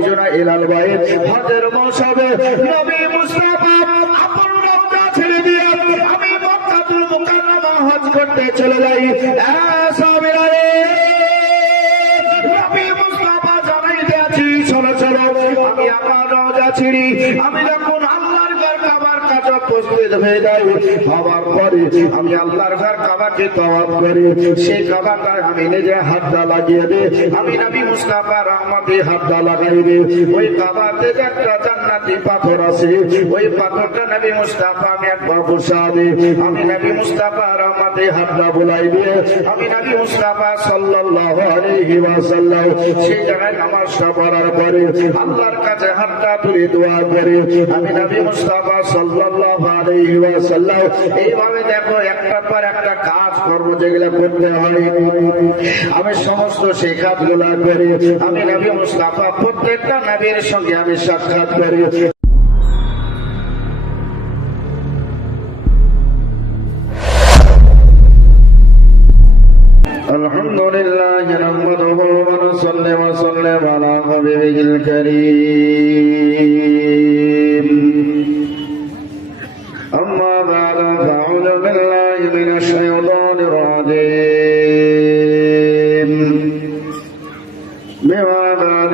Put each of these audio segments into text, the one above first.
হিজরা ইলাল বাইত হজের মৌসুমে নবী মুস্তাফা আপন মক্কা ছেড়ে দিয়ে আমি মক্কাতুল মুকাররমা হজ করতে চলে যাই। সাহাবীরা রে, নবী মুস্তাফা জানাই দিয়েছি চলো চলো, আমি আমার রওজা ছিড়ি, আমি যখন আল্লাহর ঘর কাবার কাছে উপস্থিত হয়ে যাই, হওয়ার পরে আমি আল্লাহর ঘর কাবাকে তাওয়াফ করি, সেই কাবাটা আমি নিজে হাতটা লাগিয়ে দিই, আমি নবী মুস্তাফা রহমতে হাতটা লাগাই দিই, ওই কাবাতে একটা জান্নাতি পাথর আছে, ওই পাথরটা নবী মুস্তাফা আমি একবার বসা দিই, আমি নবী মুস্তাফা রহমতে হাতটা বুলাই দিয়ে আমি নবী মুস্তাফা সাল্লাল্লাহু আলাইহি ওয়াসাল্লাম সেই জায়গায় নামাজটা পড়ার পরে আল্লাহর কাছে হাতটা তুলে দোয়া করে আমি নবী মুস্তাফা সাল্লাল্লাহু আলাইহি ওয়াসাল্লাম এইভাবে দেখো একটার পর একটা কাজ কর্ম যেগুলো করতে হয় আমি সমস্ত সেই কাজগুলো করি, আমি নবী মুস্তাফা প্রত্যেকটা নবীর সঙ্গে আমি সাক্ষাৎ করি। আলহামদুলিল্লাহ নাহমাদুহু ওয়া নুসাল্লি ওয়া সাল্লিমু আলা হাবিবিল কারীম। أما بعد فأعوذ بالله من الشيطان الرجيم.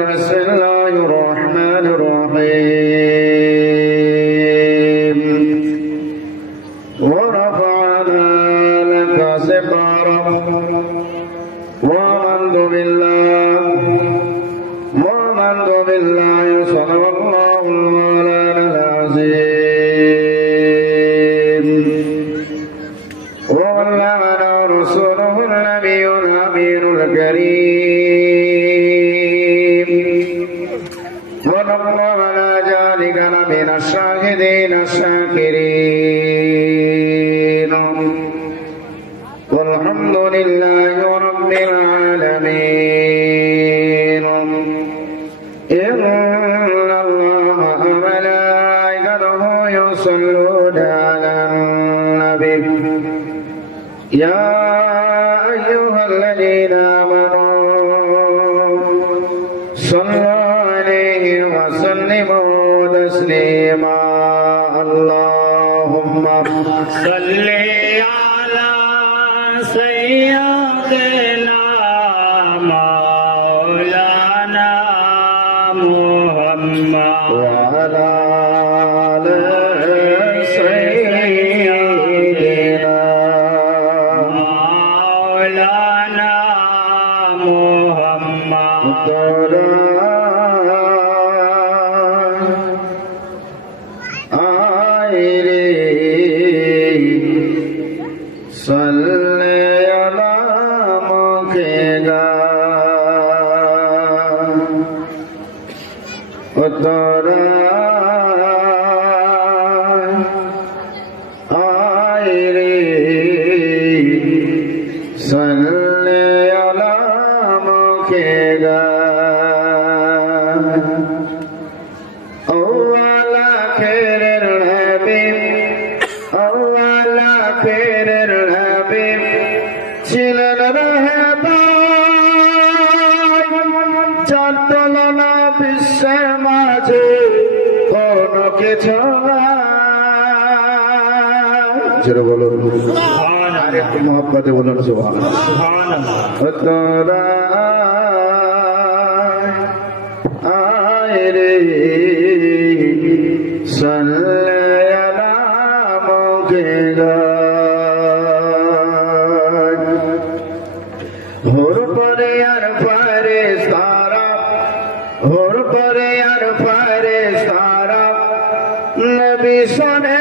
بسم الله الرحمن الرحيم. ورفعنا لك ذكرك وآمنت بالله صدق الله المولانا العظيم. وبلغنا رسوله النبي الأمين الكريم. ونحن على ذلك من الشاهدين الشاكرين. والحمد لله رب العالمين. إن الله وملائكته يصلون على النبي يا أيها الذين آمنوا صلوا عليه وسلموا تسليما. اللهم صل على سيدنا مولانا محمد وعلى آل سيدنا مولانا محمد. मोहब्बत बोलो आए रे होर परे यार फारे सारा होर परे यार फारे सारा नबी सोने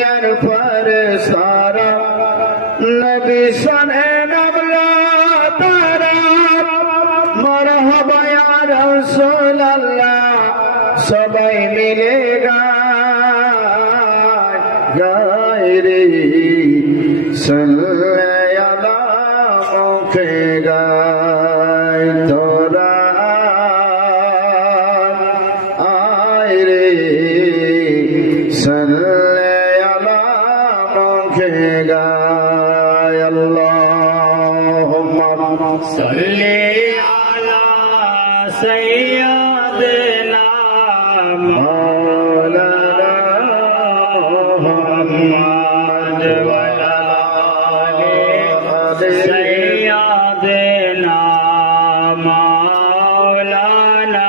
यार फारे सारा नबी सने नबला तारा मरहबा या रसूल अल्लाह सबाई मिलेगा गाए रे सल्ले अला मौके गाए तोरा आए रे सल्ले गाय। अल्लाहुम्मा সাল্লি আলা সাইয়্যিদিনা মাওলানা মুহাম্মদ ওয়া আলা আলি সাইয়্যিদিনা মাওলানা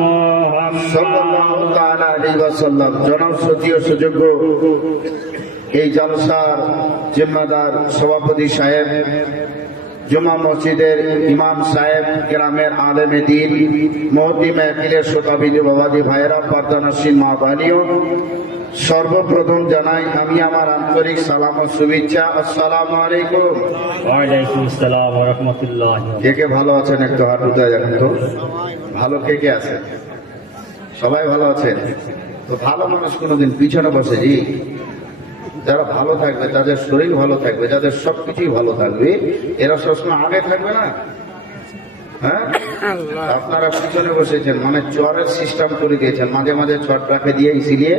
মুহাম্মদ সাল্লাল্লাহু তাআলা আলাইহি ওয়াসাল্লাম। জনাব সতীয় সুযোগ্য এই জলসার জিম্মাদার সভাপতি সাহেব, জুমা মসজিদের ইমাম সাহেব, গ্রামের আলেমে দ্বীন, মহতি মাহফিলের শ্রোতাবিন্দু বাবাজি ভাইয়েরা, পর্দানসীন মা বোনেরা, সর্বপ্রথম জানাই আমি আমার আন্তরিক সালাম ও শুভেচ্ছা। আসসালামু আলাইকুম। ওয়া আলাইকুম আসসালাম ওয়া রাহমাতুল্লাহ। কে কে ভালো আছেন একটু হাত উঠায় দেখেন তো, ভালো কে কে আছেন? সবাই ভালো আছেন তো? ভালো মানুষ কোনোদিন পিছনে বসে জি? যারা ভালো থাকবে, যাদের শরীর ভালো থাকবে, যাদের সবকিছুই ভালো থাকবে, এরা সবসময় আগে থাকবে না? হ্যাঁ, আপনারা পিছনে বসেছেন মানে চরের সিস্টেম করে দিয়েছেন, মাঝে মাঝে চট রাখে দিয়ে ইসিলিয়ে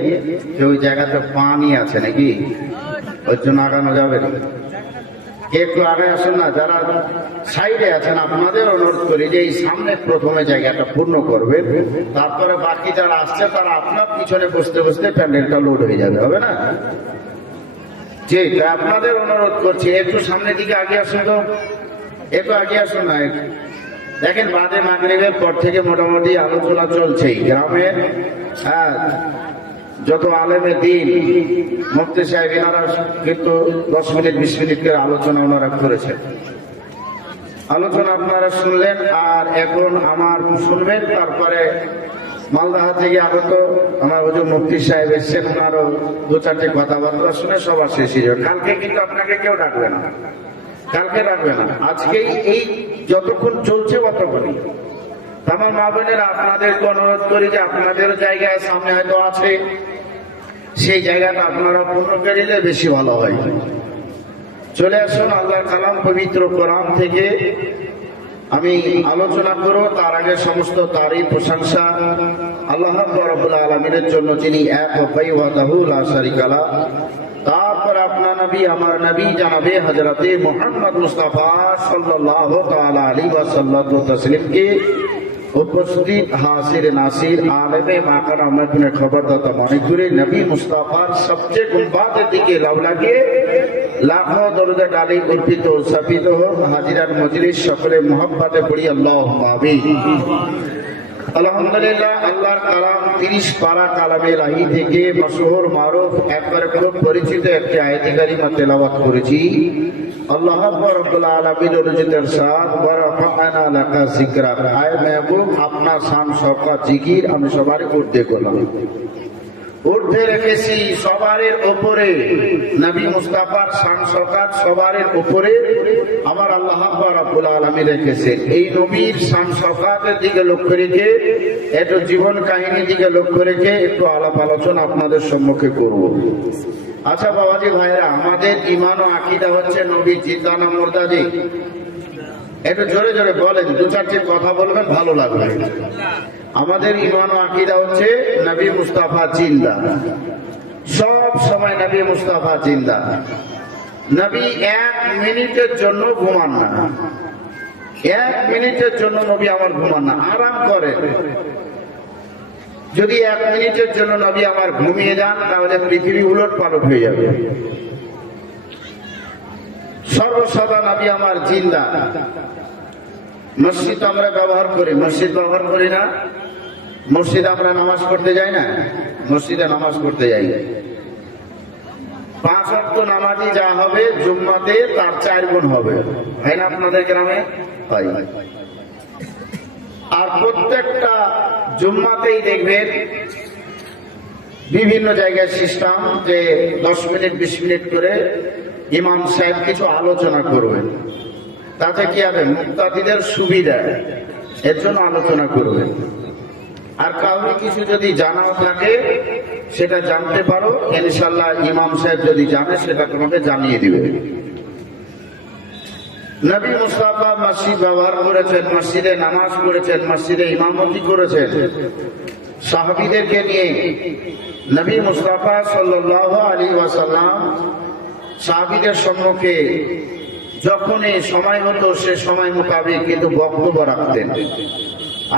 যে ওই জায়গাতে পানি আছে নাকি, ওর জন্য আগানো যাবে না। একটু আগে আসুন না, যারা সাইডে আছেন আপনাদের অনুরোধ করি যে এই সামনে প্রথমে জায়গাটা পূর্ণ করবে, তারপরে বাকি যারা আসছে তারা আপনার পিছনে বসতে বসতে প্যান্ডেলটা লোড হয়ে যাবে, হবে না? জি, আপনাদের অনুরোধ করছি একটু সামনের দিকে আগে আসুন তো, একটু আগে আসুন না। দেখেন বাদে মাগরিবের পর থেকে মোটামুটি আলোচনা চলছেই গ্রামের। হ্যাঁ, যত আলেমে দ্বীন, মুফতি সাহেব এনারা কিন্তু 10 মিনিট 20 মিনিট করে আলোচনা ওনারা করেছেন। আলোচনা আপনারা শুনলেন, আর এখন আমার শুনবেন। তারপরে মালদাহা থেকে আগত আমার হুজুর মুফতি সাহেব এসছেন, ওনারও 2-4টে কথাবার্তা শুনে সবার শেষ হয়ে যাবে। কালকে কিন্তু আপনাকে কেউ ডাকবে না, কালকে ডাকবে না, আজকেই এই যতক্ষণ চলছে ততক্ষণই। আমার মা বোনেরা আপনাদেরকে অনুরোধ করি যে আপনাদের জায়গায় সামনে হয়তো আছে, সেই জায়গাটা আপনারা পূর্ণ করে দিলে বেশি ভালো হয়। চলে আসুন আল্লাহর কালাম পবিত্র কোরআন থেকে আমি আলোচনা করব। তার আগে সমস্ত তারিফ প্রশংসা আল্লাহ রাব্বুল আলামিনের জন্য, যিনি এক ওয়াহদাহু লা শারীকা লাহ। তারপর আপনার নবী, আমার নবী জানাবে হযরতে মুহাম্মদ মুস্তাফা সাল্লাল্লাহু তাআলা আলাইহি ওয়াসাল্লাম তাসলিমকে উপস্থিত হাজির নাসির আলেমে মাকার আমাদের খবরদাতা মনে করে নবী মুস্তাফার সবচেয়ে গুণবাদের দিকে লাভ লাগিয়ে লাখো দরুদ ডালি অর্পিত সাবিত হোক। হাজিরার মজলিস সকলে মুহাব্বতে পড়ি আল্লাহুম্মা আমিন। আলহামদুলিল্লাহ, আল্লাহর কালাম 30 পারা কালামে লাহি থেকে মশহুর মারুফ একবার খুব পরিচিত একটি আয়াতে কারিমা তেলাওয়াত করেছি। আল্লাহ রাব্বুল আলামিনের ইরশাদ, ওয়া রাফা'না লাকা যিকরাক। আয় মাহবুব, আপনার শান শওকত জিকির আমি সবারই ঊর্ধ্বে করলাম, ঊর্ধ্বে রেখেছি সবারের উপরে। নবী মুস্তাফার শান শওকত সবারের উপরে আমার আল্লাহ রাব্বুল আলামিন রেখেছেন। এই নবীর শান শওকতের দিকে লক্ষ্য রেখে, একটু জীবন কাহিনীর দিকে লক্ষ্য রেখে একটু আলাপ আলোচনা আপনাদের সম্মুখে করব। আচ্ছা বাবাজি ভাইরা, আমাদের ঈমান ও আকীদা হচ্ছে নবী জিন্দা না মুরদাজি? একটু জোরে জোরে বলেন, 2-4টি কথা বলবেন, ভালো লাগবে। আমাদের ঈমান ও আকীদা হচ্ছে নবী মুস্তাফা জিন্দা, সব সময় নবী মুস্তাফা জিন্দা। নবী 1 মিনিটের জন্য ঘুমান না, 1 মিনিটের জন্য নবী আমার ঘুমান না, আরাম করেন। যদি 1 মিনিটের জন্য নবী আমার ঘুমিয়ে যান তাহলে পৃথিবী উলট পালট হয়ে যাবে। সর্বসদা নবী আমার জিন্দা। মসজিদ আমরা ব্যবহার করি, মসজিদ ব্যবহার করি না? মসজিদে আমরা নামাজ পড়তে যাই না? মসজিদে নামাজ পড়তে যাই। 5 ওয়াক্ত নামাজি যা হবে জুম্মাতে তার 4 গুণ হবে, হয় না আপনাদের গ্রামে? হয়। আর প্রত্যেকটা জুম্মাতেই দেখবেন বিভিন্ন জায়গায় সিস্টেম যে 10 মিনিট 20 মিনিট করে ইমাম সাহেব কিছু আলোচনা করবেন। তাতে কি হবে? মুক্তাদিদের সুবিধা, এর জন্য আলোচনা করবেন। আর কাউকে কিছু যদি জানাও থাকে সেটা জানতে পারো, ইনশাআল্লাহ ইমাম সাহেব যদি জানে সেটা তোমাকে জানিয়ে দিবে। নবী মুস্তাফা মসজিদ ব্যবহার করেছেন, মসজিদে নামাজ পড়েছেন, মসজিদে ইমামতি করেছেন সাহাবীদেরকে নিয়ে। নবী মুস্তাফা সাল্লাল্লাহু আলাইহি ওয়াসাল্লাম সাহাবীদের সম্মুখে যখনই সময় হতো সে সময় মোতাবেক কিন্তু বক্তব্য রাখতেন,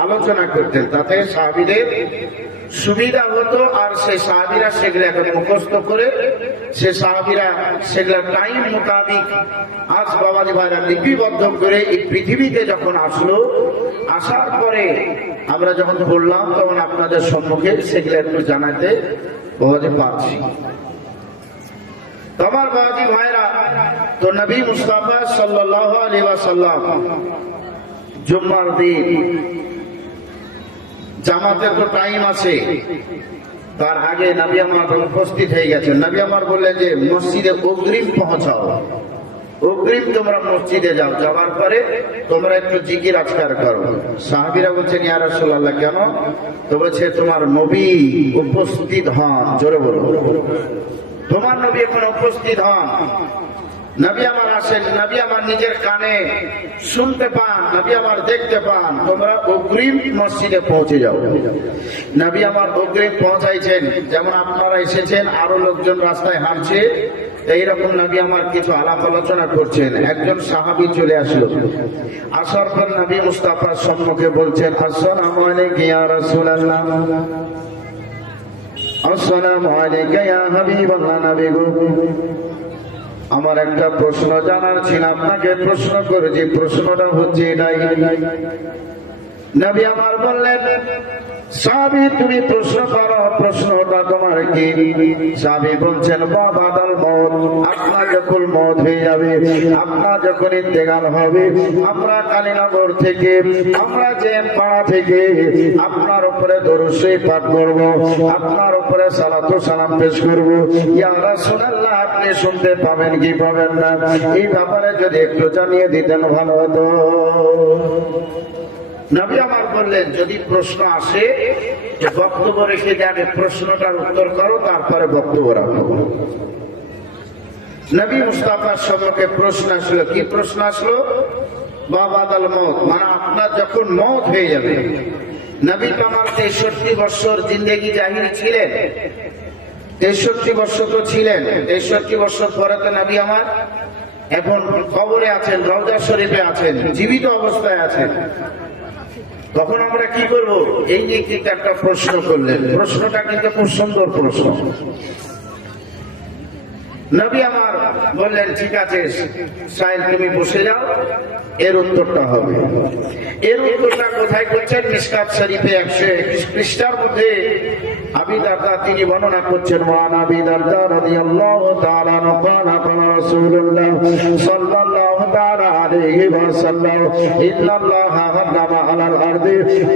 আলোচনা করতেন, তাতে সাহাবীদের সুবিধা হতো। আর সেই সাহাবীরা সেগুলো এখন মুখস্থ করে সে সাহাবীরা সেগুলো টাইম মোতাবিক আজ বাবাজি ভাইরা লিপিবদ্ধ করে এই পৃথিবীতে যখন আসলো, আসার পরে আমরা যখন বললাম তখন আপনাদের সম্মুখে সেগুলো একটু জানাতে বাবাজি পারছি। তোমার বাবাজি ভাইরা, তো নবী মুস্তাফা সাল্লাল্লাহু আলাইহি ওয়াসাল্লাম জুম্মার দিন জামাতের তো টাইম আছে, তার আগে নবী আমার উপস্থিত হয়ে গেছেন। নবী আমার বললেন যে মসজিদে অগ্রিম পৌঁছাও, অগ্রিম তোমরা মসজিদে যাও, যাওয়ার পরে তোমরা একটু জিকির আজকার করো। সাহাবীরা বলছেন ইয়া রাসূলুল্লাহ কেন? তো বলছে তোমার নবী উপস্থিত হন। জোরে বলো, তোমার নবী এখন উপস্থিত হন। নবী আমার আসেন, নবী আমার নিজের কানে শুনতে পান, নবী আমার দেখতে পান, তোমরা অগ্রিম মসজিদে পৌঁছে যাও। নবী আমার অগ্রিম পৌঁছাইছেন, যেমন আপনারা এসেছেন, আরো লোকজন রাস্তায় হাঁটছে, এইরকম নবী আমার কিছু আলাপ আলোচনা করছেন। একজন সাহাবী চলে আসলো, আসার পর নবী মুস্তাফার সম্মুখে বলছেন আসসালামু আলাইকা ইয়া রাসূলুল্লাহ, আসসালামু আলাইকা ইয়া হাবিবাল্লাহ। নবী গো, আমার একটা প্রশ্ন জানার ছিল, আপনাকে প্রশ্ন করেছি, প্রশ্নটা হচ্ছে এটাই। নবী আমার বললেন সাহাবী তুমি প্রশ্ন করো, প্রশ্নটা তোমার কি? সাহাবী বলছেন বাদাল মওত, আপনার যখন মওত হয়ে যাবে, আপনার যখন ইন্তেকাল হবে, আমরা কালীনগর থেকে, আমরা যে পাড়া থেকে আপনার উপরে দরুদ শরীফ পাঠ করব, আপনার উপরে সালাত ও সালাম পেশ করব। ইয়া রাসূলুল্লাহ আপনি শুনতে পাবেন কি পাবেন না, এই ব্যাপারে যদি একটু জানিয়ে দিতেন ভালো হতো। নবী আমার বললেন যদি প্রশ্ন আসে যে বক্তব্য রেখে যাবে, প্রশ্নটার উত্তর করো, তারপরে বক্তব্য রাখো। নবী মুস্তাফার সম্মুখে প্রশ্ন আসলো। কি প্রশ্ন আসলো? বাদাল মওত, মানে আপনার যখন মওত হয়ে যাবে। নবী তো আমার 63 বছর জিন্দেগি জাহির ছিলেন, 63 বছর তো ছিলেন। 63 বছর পরে তো নবী আমার এখন কবরে আছেন, রওজা শরীফে আছেন, জীবিত অবস্থায় আছেন। তখন আমরা কি করব? এই যে একটা প্রশ্ন করলেন, প্রশ্নটা কিন্তু খুব সুন্দর প্রশ্ন। নবী আমার বললেন ঠিক আছে সাইল তুমি বসে যাও, এর উত্তরটা হবে। এর উত্তরটা কোথায় করছেন? মিশকাত শরীফে 121 পৃষ্ঠার মধ্যে আবি দারদা তিনি বর্ণনা করছেন, ওয়ান আবি দারদা রাদিয়াল্লাহু তাআলা আনহু قال قال رسول الله صلى الله تعالى عليه وسلم ان الله حرم على الارض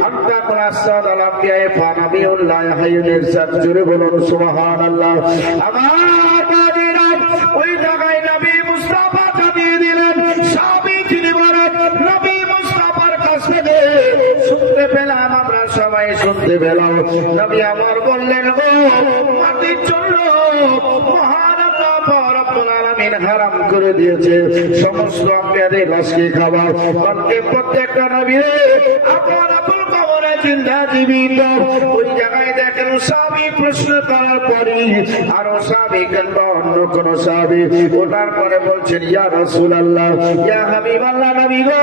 ان تكون اسد الانبياء فنبي الله حي يرزق জোরে বলুন সুবহানাল্লাহ। আমার বাদিরা ওই জায়গায় নবী মুস্তাফা জানিয়ে দিলেন, সাহাবী তিনি বলেন নবী মুস্তাফার কাছ থেকে শুনতে পেলাম, আমরা সবাই শুনতে পেলাম। নবী আমার বললেন ও মাটির জন্য মহান আল্লাহ রব্বুল আলামিন হারাম করে দিয়েছে সমস্ত আম্বিয়াদের লাশকে খাবার, বলতে প্রত্যেকটা নবী আপনার আপন কবরে জিন্দা জীবিত। ওই জায়গায় দেখেন সাহাবী প্রশ্ন করার পরে আরো সাহাবী কিংবা অন্য কোন সাহাবী ওঠার পরে বলছেন ইয়া রাসূলুল্লাহ ইয়া হাবিবাল্লাহ, নবী গো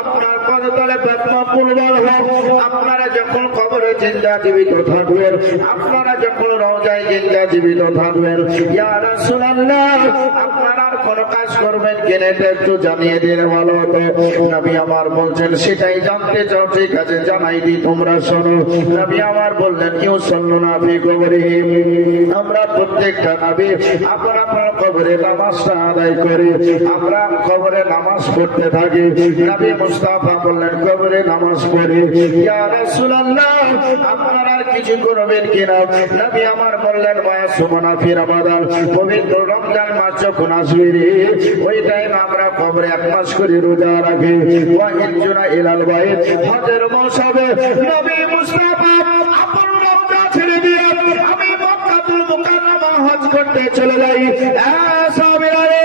আপনার পদতলে বেদনা কুরবান হোক, আপনারা যখন কবরে জিন্দা জীবিত থাকবেন, আপনারা যখন রওজায় জিন্দা জীবিত থাকবেন, ইয়া রাসূলুল্লাহ আপনারা আর কোন কাজ করবেন কিনা এটা একটু জানিয়ে দিলে ভালো হতো। নবী আমার বলছেন সেটাই জানতে চাও, ঠিক আছে জানাই দিই, তোমরা শোনো। নবী আমার বললেন ইউসাল্লুনা ফি কবরিহিম, আমরা প্রত্যেকটা নবী আপনার আপনার কবরে নামাজটা আদায় করি, আমরা কবরে নামাজ পড়তে থাকি। নবী মুস্তাফা বললেন কবরে নামাজ পড়ি। ইয়া রাসূলুল্লাহ আপনারা আর কিছু করবেন কিনা? নবী আমার বললেন ওয়াসুমনা ফি রমাদান, পবিত্র রমজান মাস যখন আসবে ওই টাইম আমরা কবরে 1 মাস করে রোজা রাখি। ওয়াহিজুনা ইলাল বাইত, হজের মৌসুমে নবী মুস্তাফা আপন রওজা ছেড়ে দিয়ে আমি মক্কাতুল মুকাররমা হজ করতে চলে যাই। সাহাবীরা রে,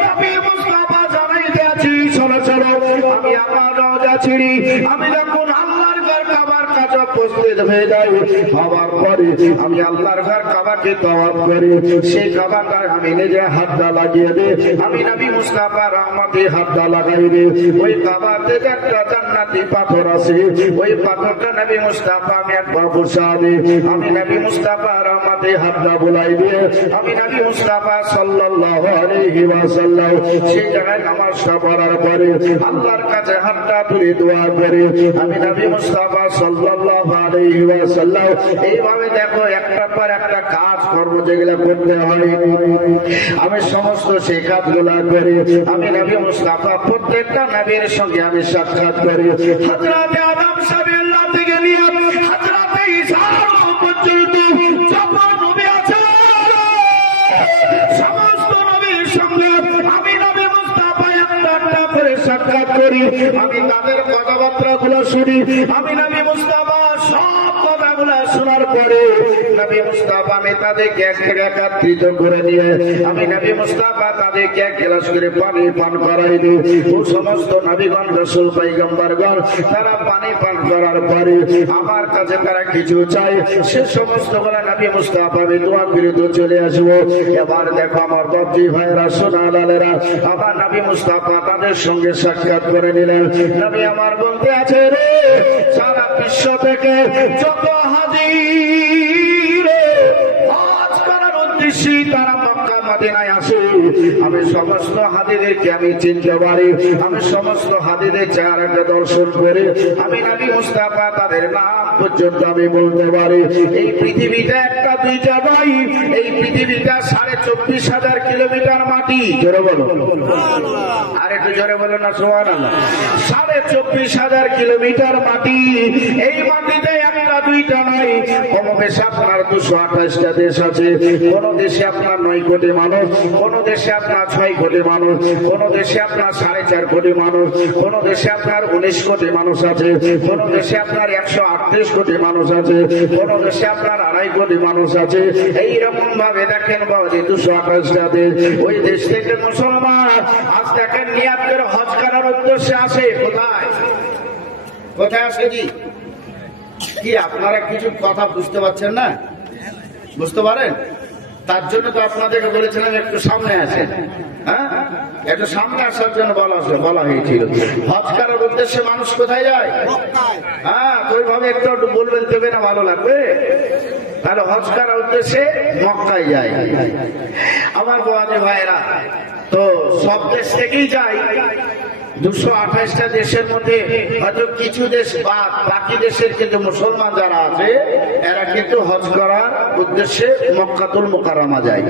নবী মুস্তাফা জানাইতে আছি চলো চলো, আমি আমার রওজা ছিড়ি, আমি যখন আল্লাহর ঘর কাবার কাছে উপস্থিত হয়ে যায়। হওয়ার পরে আমি আল্লাহর ঘর কাবাকে তওয়াফ করি, সেই কাবাটা আমি নিজে হাতটা লাগিয়ে দিই, আমি নবী মুস্তাফা রহমতে হাতটা লাগাই দিই। ওই কাবাতে একটা জান্নাতি পাথর আছে, ওই পাথরটা নবী মুস্তাফা আমি একবার বসা দিই, আমি নবী মুস্তাফা রহমতে হাতটা বুলাই দিয়ে আমি নবী মুস্তাফা সাল্লাল্লাহু আলাইহি ওয়াসাল্লাম সেই জায়গায় নামাজটা পড়ার পরে আল্লাহর কাছে হাতটা তুলে দোয়া করে আমি নবী মুস্তাফা সাল্লাল্লাহু আলাইহি ওয়াসাল্লাম এইভাবে দেখো একটার পর একটা কাজ কর্ম যেগুলো করতে হয় আমি সমস্ত সেই কাজগুলো করে আমি নবী মুস্তাফা প্রত্যেকটা নবীর সঙ্গে আমি সাক্ষাৎ করি। হযরতে আদম সাবিল্লাহ থেকে নিয়ে হযরতে ঈসা পর্যন্ত যত নবী আছে সমস্ত নবীর সঙ্গে আমি নবী মুস্তাফা একটা করে সাক্ষাৎ করি, আমি তাদের কথাবার্তা গুলো শুনি, আমি নবী মুস্তাফা সব কথাগুলো শোনার পরে নবী মুস্তাফা আমি তাদেরকে এক থেকে একত্রিত করে নিয়ে আমি নবী মুস্তাফা তাদেরকে এক গ্লাস করে পানি পান করাই দিই। ও সমস্ত নবীগণ রাসূল পয়গম্বরগণ তারা পানি পান করার পরে আমার কাছে তারা কিছু চাই, সে সমস্ত গুলো নবী মুস্তাফা আমি দোয়া করে তো চলে আসবো। এবার দেখো আমার বাপজি ভাইরা সোনালালেরা আবার নবী মুস্তাফা তাদের সঙ্গে সাক্ষাৎ করে নিলেন। নবী আমার বলতে আছে রে সারা বিশ্ব থেকে যত হাজী হজ করার উদ্দেশ্যে তারা মক্কা মদিনায় আসে, আমি সমস্ত হাজীদেরকে আমি চিনতে পারি, আমি সমস্ত হাজীদের চেহারাকে দর্শন করে আমি নবী মুস্তাফা তাদের নাম পর্যন্ত আমি বলতে পারি। এই পৃথিবীটা একটা দুইটা নয়, এই পৃথিবীটা 24,500 কিলোমিটার মাটি, জোরে বলো আর একটু জোরে বলো না সুবহানাল্লাহ। 24,500 কিলোমিটার মাটি, এই মাটিতে একটা দুইটা নয়, কোন দেশে আপনার 228টা দেশ আছে, কোন দেশে আপনার 9 কোটি মানুষ, কোন দেশে আপনার 6 কোটি মানুষ, কোন দেশে আপনার 4.5 কোটি মানুষ, কোন দেশে আপনার 19 কোটি মানুষ আছে, কোন দেশে আপনার 138 কোটি মানুষ আছে, কোন দেশে আপনার 2.5 কোটি মানুষ আছে। এইরকম ভাবে দেখেন বাবাজি 228টা দেশ, ওই দেশ থেকে মুসলমান আজ দেখেন নিয়াত করে হজ করার উদ্দেশ্যে আসে। কোথায় কোথায় আসে জি? কি আপনারা কিছু কথা বুঝতে পারছেন না? বুঝতে পারেন? তার জন্য তো আপনাদেরকে বলেছিলাম একটু সামনে আসেন, হ্যাঁ একটু সামনে আসার জন্য বলা হয়েছিল। হজ করার উদ্দেশ্যে মানুষ কোথায় যায়? হ্যাঁ তো ওইভাবে একটু বলবেন তবে না ভালো লাগবে। তাহলে হজ করার উদ্দেশ্যে মক্কায় যায় আমার বাবাজি ভাইয়েরা, তো সব দেশ থেকেই যায়। 228টা দেশের মধ্যে হয়তো কিছু দেশ বাদ, বাকি দেশের কিন্তু মুসলমান যারা আছে এরা কিন্তু হজ করার উদ্দেশ্যে মক্কাতুল মুকাররমা যায়,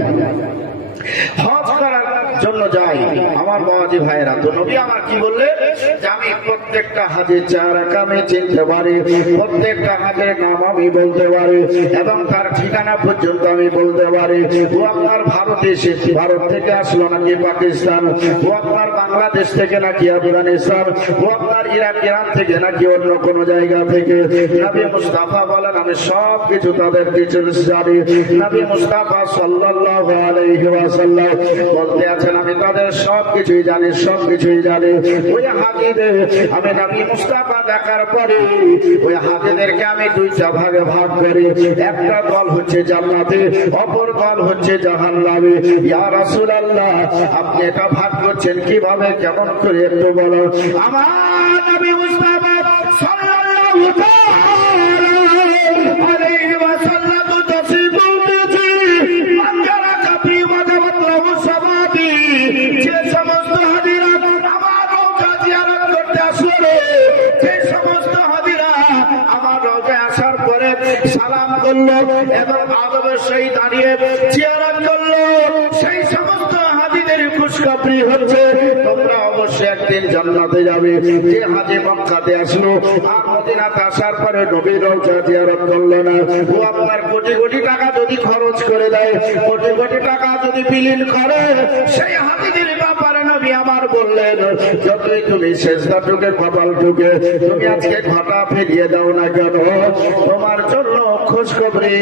হজ করার জন্য যাই আমার বাবাজি ভাইয়েরা। তো নবী আমার কি বললেন যে আমি প্রত্যেকটা হাজের চেহারাকে আমি চিনতে পারি, প্রত্যেকটা হাজের নাম আমি বলতে পারি এবং তার ঠিকানা পর্যন্ত আমি বলতে পারি। ও আপনার ভারতে এসেছে, ভারত থেকে আসলো নাকি পাকিস্তান, ও আপনার বাংলাদেশ থেকে নাকি আফগানিস্তান, ও আপনার ইরান থেকে নাকি অন্য কোনো জায়গা থেকে। নবী মুস্তাফা বলেন আমি সব কিছু তাদের ডিটেইলস জানি। নবী মুস্তাফা সাল্লাল্লাহু আলাইহি ওয়াসাল্লাম বলতে আছেন আমি তাদের সবকিছুই জানি, সবকিছুই জানি। ওই হাজীদের আমি নবী মুস্তাফা দেখার পরে ওই হাজীদেরকে আমি দুইটা ভাগে ভাগ করি, একটা দল হচ্ছে জান্নাতে, অপর দল হচ্ছে জাহান্নামে। ইয়া রাসূলুল্লাহ আপনি এটা ভাগ করছেন কিভাবে, কেমন করে একটু বলো। আমার নবী মুস্তাফা সাল্লাল্লাহু আলাইহি ওয়াসাল্লাম তফসীর বলতেছে আঙ্গারা কাপি ওয়াদাওয়াতলাহু সাবাতি, যে সমস্ত হাজীরা আমার রওজা জিয়ারত করতে আসলো, যে সমস্ত হাজীরা আমার রওজায় আসার পরে সালাম করলো এবং আদবের সহিত দাঁড়িয়ে জিয়ারত করলো, সেই সমস্ত হাজীদের খুশখবরি হচ্ছে তোমরা অবশ্যই একদিন জান্নাতে যাবে। যে হাজী মক্কাতে আসলো আর মদিনাতে আসার পরে নবীর রওজা জিয়ারত করলো না, ও আপনার কোটি কোটি টাকা যদি খরচ করে দেয়, কোটি কোটি টাকা যদি বিলীন করে, সেই হাজীদের ব্যাপারে নবী আমার বললেন, যতই তুমি শেষদা টুকে কপাল টুকে তুমি আজকে ঘটা ফেলিয়ে দাও না কেন, তোমার জন্য খোঁজখবরি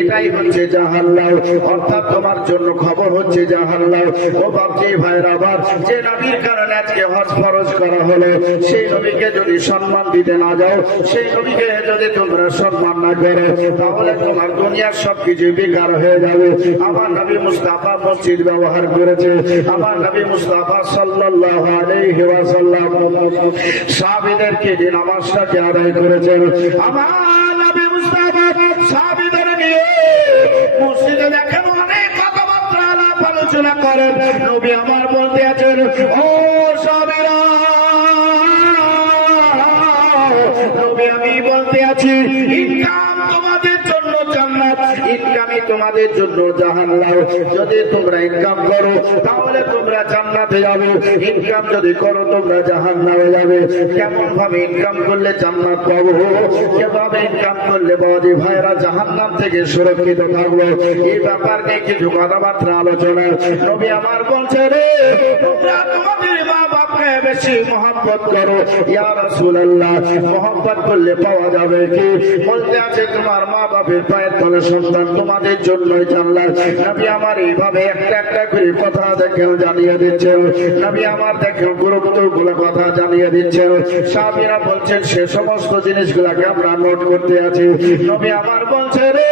এটাই হচ্ছে জাহান্নাম, অর্থাৎ তোমার জন্য খবর হচ্ছে জাহান্নাম। ও বাপজি ভাইরা আমার, যে নবীর কারণে আজকে হজ ফরজ করা হলো, সেই নবীকে যদি সম্মান দিতে না যাও, সেই নবীকে যদি তোমরা সম্মান না করো, তাহলে তোমার দুনিয়ার সবকিছু বেকার হয়ে যাবে। আমার নবী মুস্তাফা মসজিদ ব্যবহার করেছে, আমার নবী মুস্তাফা সাল্লাল্লাহু আলাইহি ওয়াসাল্লাম সাহাবীদেরকে যে নামাজটাকে আদায় করেছেন, আমার নবী মুস্তাফা সাহাবীদের নিয়ে মসজিদে দেখেন অনেক কথাবার্তা আলাপ আলোচনা করেন। নবী আমার বলতে আছেন, ও সাহাবীরা, নবী আমি বলতে আছি, ইনকাম তোমাদের জন্য জান্নাত, ইনকামই তোমাদের জন্য জাহান্নাম। যদি তোমরা ইনকাম করো তাহলে তোমরা জান্নাতে যাবে, ইনকাম যদি করো তোমরা জাহান্নামে যাবে। কেমন ভাবে ইনকাম করলে জান্নাত পাবো, কিভাবে ইনকাম করলে বাবাজি ভাইরা জাহান্নাম থেকে সুরক্ষিত থাকবো, এই ব্যাপার নিয়ে কিছু কথাবার্তা আলোচনা। নবী আমার বলছে, রে তোমরা তোমাদের মা বাপকে বেশি মহব্বত করো। ইয়া রাসূলুল্লাহ, মহব্বত করলে পাওয়া যাবে কি? বলতে আছে, তোমার মা বাপের পায়ের তলে সন্তান তোমাদের জন্যই জান্নাত। নবী আমার এইভাবে একটা একটা করে কথা দেখেও জানিয়ে দিচ্ছেন, নবী আমার দেখেও গুরুত্বপূর্ণ কথা জানিয়ে দিচ্ছেন। সাহাবীরা বলছেন, সে সমস্ত জিনিসগুলোকে আমরা নোট করতে আছি। নবী আমার বলছে, রে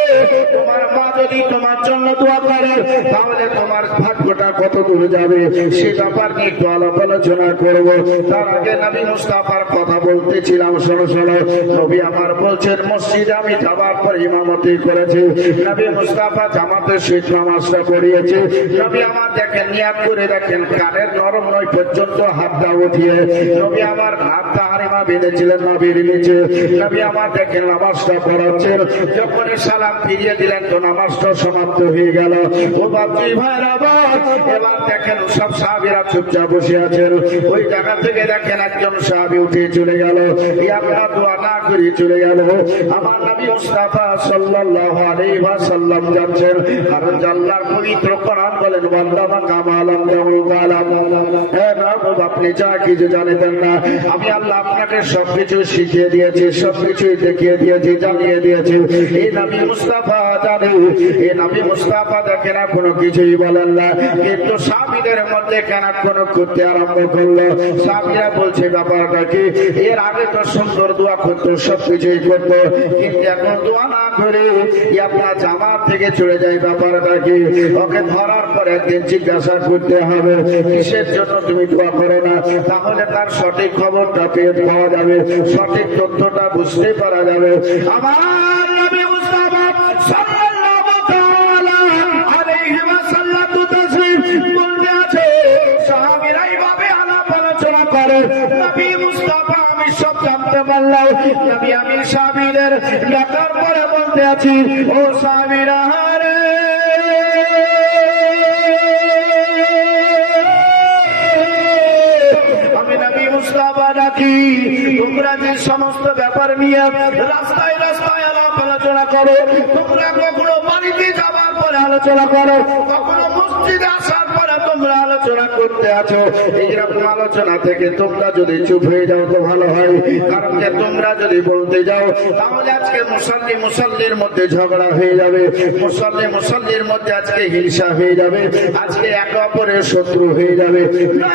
তোমার মা যদি তোমার জন্য দোয়া করে তাহলে তোমার ভাগ্যটা কত দূরে যাবে, সে ব্যাপার নিয়ে একটু আলাপ আলোচনা করবো। তার আগে নবী মুস্তাফার কথা বলতেছিলাম, শোনো শোনো। নবী আমার বলছেন, মসজিদে আমি যাবার পর ইমামতি করেছি, নবী মুস্তাফা জামাতের সহিত নামাজটা পড়িয়েছে। নবী আমার দেখেন নিয়াত করে দেখেন কানের নরম নয় পর্যন্ত হাতটা উঠিয়ে নবী আমার হাতটা হারিমা বেঁধেছিলেন নবীর নিচে। নবী আমার দেখেন নামাজটা পড়াচ্ছেন, যখন সালাম ফিরিয়ে দিলেন তো নামাজটা সমাপ্ত হয়ে গেল। ও বাপজি ভাইরা, এবার দেখেন সব সাহাবীরা চুপচাপ বসে আছেন। ওই জায়গা থেকে দেখেন একজন সাহাবী উঠে চলে গেল, আপনার দোয়া না করে চলে গেল। আমার নবী মুস্তাফা সাল্লাল্লাহু আলাইহি ওয়াসাল্লাম যাচ্ছেন, কারণ আল্লাহর পবিত্র কোরআন বলেন, ওয়াল্লামা কামালাম কামালাম, হে নবী আপনি যা কিছু জানেন না, আমি আল্লাহ আপনাকে সবকিছু শিখিয়ে দিয়েছি, সবকিছু দেখিয়ে দিয়েছি, জানিয়ে দিয়েছি। এই নবী মুস্তাফা জানে, এই নবী মুস্তাফা দেখেন কোনো কিছুই বলেন না, কিন্তু সাহাবীদের মধ্যে কেন কোনো করতে আরম্ভ করলো। সাহাবীরা বলছে, ব্যাপারটা কি? এর আগে তো সুন্দর দোয়া করতো, সবকিছুই করতো, কিন্তু এখন দোয়া না করে আপনার জামাত থেকে চলে যায়, ব্যাপারটা কি? ওকে ধরার পর একদিন জিজ্ঞাসা করতে হবে, কিসের জন্য তুমি দোয়া করো না? তাহলে তার সঠিক খবরটা পেয়ে পাওয়া যাবে, সঠিক তথ্যটা বুঝতে পারা যাবে। আমার নবী মুস্তাফা সাল্লাল্লাহু তাআলা আলাইহি ওয়াসাল্লাম বলতে আছে, সাহাবীরা এইভাবে আলাপ আলোচনা করে। নবী মুস্তাফা আমি সব জানতে পারলাম। নবী আমি সাহাবীদের ডাকার পরে বলতে আছি, ও সাহাবীরা রে, আমি নবী মুস্তাফা ডাকি, তোমরা যে সমস্ত ব্যাপার নিয়ে রাস্তায় রাস্তায় আলাপ আলোচনা করো, তোমরা কখনো বাড়িতে যাবার পরে আলোচনা করো, কখনো মসজিদে আসার পরে তোমরা আলোচনা করতে আছো, এইরকম আলোচনা থেকে তোমরা যদি চুপ হয়ে যাও তো ভালো হয়। কারণ যে তোমরা যদি বলতে যাও তাহলে আজকে মুসল্লির মধ্যে ঝগড়া হয়ে যাবে, মুসল্লির মধ্যে আজকে হিংসা হয়ে যাবে, আজকে একে অপরের শত্রু হয়ে যাবে। না,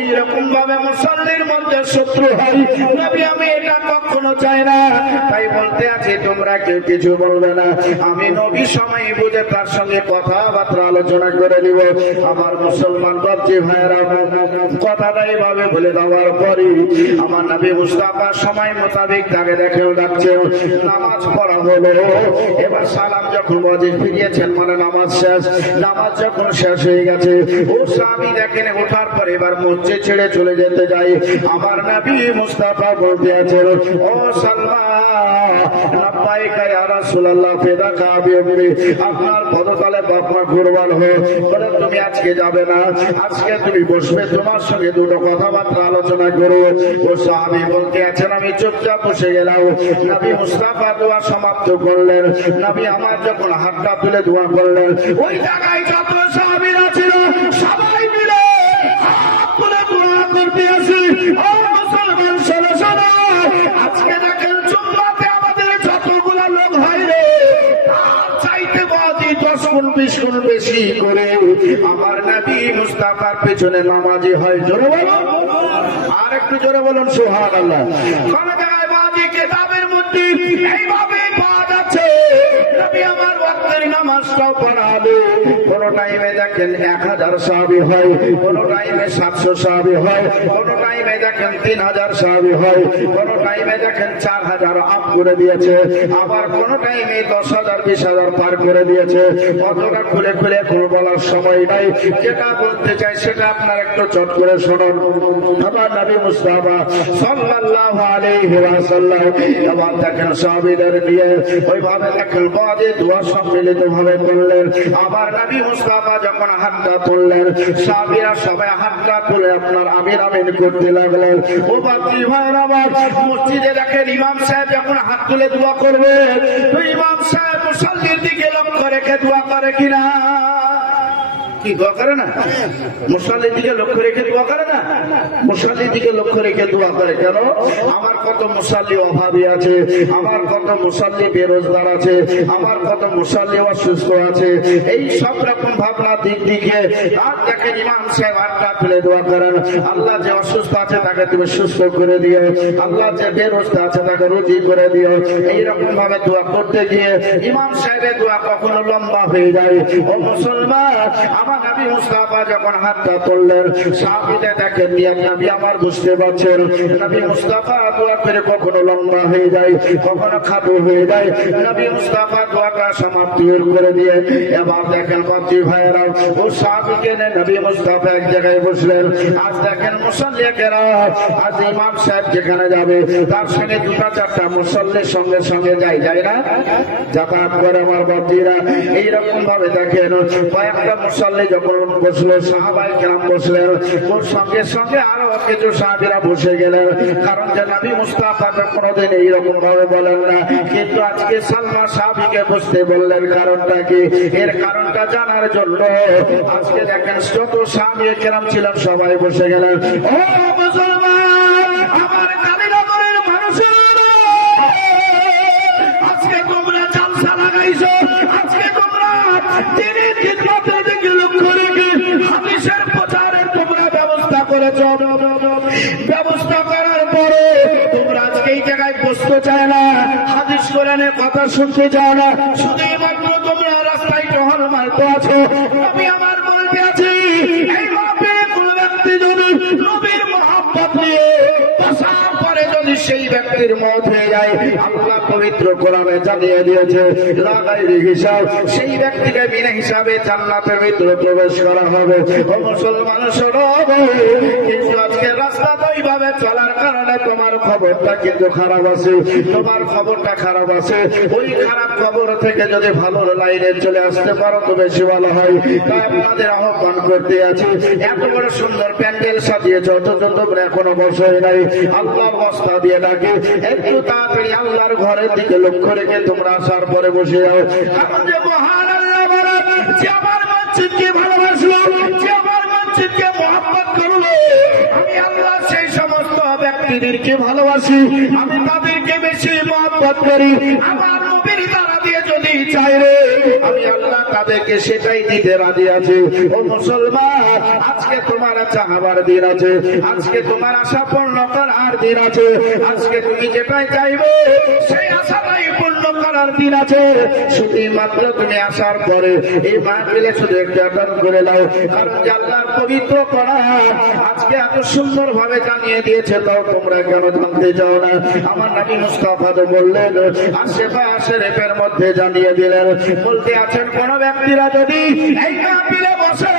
এইরকম ভাবে মুসল্লির মধ্যে শত্রু হয়, নবী আমি এটা কখনো চাই না। তাই বলতে আছি, তোমরা কেউ কিছু বলবে না, আমি নবী সময় বুঝে তার সঙ্গে কথাবার্তা আলোচনা করে দিব। আমার মুসলমান বাপজি ভাইয়েরা, কথাটা এইভাবে বলে দেওয়ার পরই আমার নবী মুস্তাফা সময় মোতাবেক তাকে দেখেও ডাকছে, নামাজ পড়া হলো। এবার সালাম যখন মসজিদ ফিরিয়েছেন, মানে নামাজ শেষ, নামাজ যখন শেষ হয়ে গেছে, ও সাহাবী দেখেন ওঠার পরে এবার মসজিদ ছেড়ে চলে যেতে যাই। আমার নবী মুস্তাফা বলতে আছেন, ও সালমান, লাব্বাইকা ইয়া রাসূলুল্লাহ, ফিদাকা আবি উম্মি, আপনার পদতলে বাপ মা কুরবান হয়ে বলে, তুমি আজকে যাবে না, আজকে তুমি বসবে, তোমার সঙ্গে দুটো কথাবার্তা আলোচনা করো। ও সাহাবী বলতে আছেন, আমি চুপচাপ বসে গেলাম। নবী মুস্তাফা দোয়া সমাপ্ত করলেন, নবী আমার যখন হাতটা তুলে দোয়া করলেন, ওই জায়গায় যত সাহাবীরা ছিল সবাই মিলে আমার নবী মুস্তাফার পেছনে নামাজি হয়। জোরে বলুন, আর একটু জোরে বলুন সুবহানাল্লাহ। কোন জায়গায় বাজি কিতাবের মধ্যে এইভাবে পাওয়া যাচ্ছে নবী আমার ওয়াক্তের নামাজটাও পড়াবে। কোন টাইমে দেখেন 1000 সাহাবী হয়, কোন টাইমে 700 সাহাবী হয়, কোন টাইমে দেখেন 3000 সাহাবী হয়, কোন টাইমে দেখেন 4000 আপ করে দিয়েছে, আবার কোন টাইমে 10,000 20,000 পার করে দিয়েছে। কতটা খুলে খুলে কোন বলার সময় নাই। যেটা বলতে চাই সেটা আপনার একটু চট করে শুনুন। আমার নবী মুস্তাফা সাল্লাল্লাহু আলাইহি ওয়াসাল্লাম এবার দেখেন সাহাবীদের নিয়ে ওইভাবে দেখেন বাদে দোয়া সম্মিলিত ভাবে করলেন। আমার নবী মুস্তাফা যখন হাতটা তুললেন সাহাবীরা সবাই হাতটা তুলে আপনার আমিন আমিন করতে লাগলেন। ও বাকি ভাইরা, আবার মসজিদে দেখেন ইমাম সাহেব যখন হাত তুলে দোয়া করবে তো ইমাম সাহেব মুসল্লির দিকে লক্ষ্য রেখে দোয়া করে কিনা? কি দোয়া করে না? মুসল্লির দিকে লক্ষ্য রেখে দোয়া করে না? মুসল্লির দিকে লক্ষ্য রেখে দোয়া করে। কেন? আমার কত মুসল্লি অভাবী আছে, আমার কত মুসল্লি বেরোজগার আছে, আমার কত মুসল্লি অসুস্থ আছে, এই সব রকম ভাবনা দিক দিকে আর দেখেন ইমাম সাহেব হাতটা তুলে দোয়া করেন, আল্লাহ যে অসুস্থ আছে তাকে তুমি সুস্থ করে দিও, আল্লাহ যে বেরোজগার আছে তাকে রুজি করে দিও। এইরকম ভাবে দোয়া করতে গিয়ে ইমাম সাহেবের দোয়া কখনো লম্বা হয়ে যায়। ও মুসলমান, আমার নবী মুস্তাফা যখন হাতটা তুললেন সাহাবীরা দেখেন নবী আমার বুঝতে পারছেন নবী মুস্তাফা দোয়া করে কখনো লম্বা হয়ে যায়, কখনো খাটো হয়ে যায়। নবী মুস্তাফা দোয়াটা সমাপ্তি করে দিয়ে এবার দেখেন বাচ্চি ভাইয়েরা ও সাহাবীকে নিয়ে নবী মুস্তাফা এক জায়গায় বসলেন। আজ দেখেন মুসল্লিরা, আজ ইমাম সাহেব যেখানে যাবে তার সঙ্গে 2-4টা মুসল্লির সঙ্গে সঙ্গে যায় না, যাতায়াত করে আমার বাচ্চিরা। এইরকম ভাবে দেখেন কয়েকটা মুসল্লি যখন বসলো সাহাবায়ে কেরাম বসলেন, ওর সঙ্গে সঙ্গে আরো কিছু সাহাবীরা বসে গেলেন। কারণ যে নবী মুস্তাফা কোনোদিন এইরকম ভাবে বলেন না, কিন্তু আজকে সালমা সাহাবীকে বসতে বললেন। কারণটা কি? এর কারণটা জানার জন্য আজকে দেখেন যত সাহাবায়ে কেরাম ছিলেন সবাই বসে গেলেন। ও মুসলমান, আমার কালীনগরের মানুষেরা, আজকে তোমরা জালসা লাগাইছো, আজকে তোমরা দিনের খিদমতের দিকে লক্ষ্য রেখে হাদিসের প্রচারের তোমরা ব্যবস্থা করেছ। ব্যবস্থা করার পরে তোমরা আজকে এই জায়গায় বসতে চায় না, হাদিস কোরআনের কথা শুনতে চাও না, শুধুমাত্র তোমরা রাস্তায় টহল মারতে আছো। আমি আমার বলতে আছি এইভাবে কোন ব্যক্তি যদি নবীর মহব্বত নিয়ে বসার পরে যদি সেই ব্যক্তির মওত হয়ে যায়, আল্লাহ পবিত্র কোরআনে জানিয়ে দিয়েছে লাগাইরি হিসাব, সেই ব্যক্তিকে বিনা হিসাবে জান্নাতের ভিতরে প্রবেশ করা হবে। ও মুসলমান শোনো, কিন্তু আজকে রাস্তাতে ওইভাবে চলার কারণে তোমার খবরটা কিন্তু খারাপ আছে, তোমার খবরটা খারাপ আছে। ওই খারাপ খবর থেকে যদি ভালো লাইনে চলে আসতে পারো তো বেশি ভালো হয়। তাই আপনাদের আহ্বান করতে আছি, এত বড় সুন্দর প্যান্ডেল সাজিয়েছ অথচ তোমরা এখনো বসে নাই। আল্লাহর বস্তা দিয়ে ডাকে একটু তাড়াতাড়ি আল্লাহর ঘরের দিকে লক্ষ্য রেখে তোমরা আসার পরে বসে যাও। কারণ যে মহান আল্লাহ বলেন, যে আমার মসজিদকে ভালোবাসলো, যে আমার মসজিদকে মহব্বত করলো, আমি আল্লাহ সেই সমস্ত ব্যক্তিদেরকে ভালোবাসি, আমি তাদেরকে বেশি মহব্বত করি। আমার নবীর দ্বারা দিয়ে যদি চাইলে আমি আল্লাহ তাদেরকে সেটাই দিতে রাজি আছি। ও মুসলমান, আজকে তোমার চাহাবার দিন আছে, আজকে তোমার আশা পূর্ণ করার দিন আছে, আজকে তুমি যেটাই চাইবে সেই আশাটাই পূর্ণ করার দিন আছে। শুধুমাত্র তুমি আসার পরে এই মাহফিলে শুধু একটু অ্যাটেন্ড করে নাও। কারণ যে আল্লাহর পবিত্র কোরআন আজকে এত সুন্দর ভাবে জানিয়ে দিয়েছে, তাও তোমরা কেন জানতে চাও না? আমার নবী মুস্তাফা তো বললেন, আশেপাশে রেপের মধ্যে জানিয়ে দিলেন, বলতে আছেন কোন ব্যক্তিরা যদি এই মাহফিলে বসে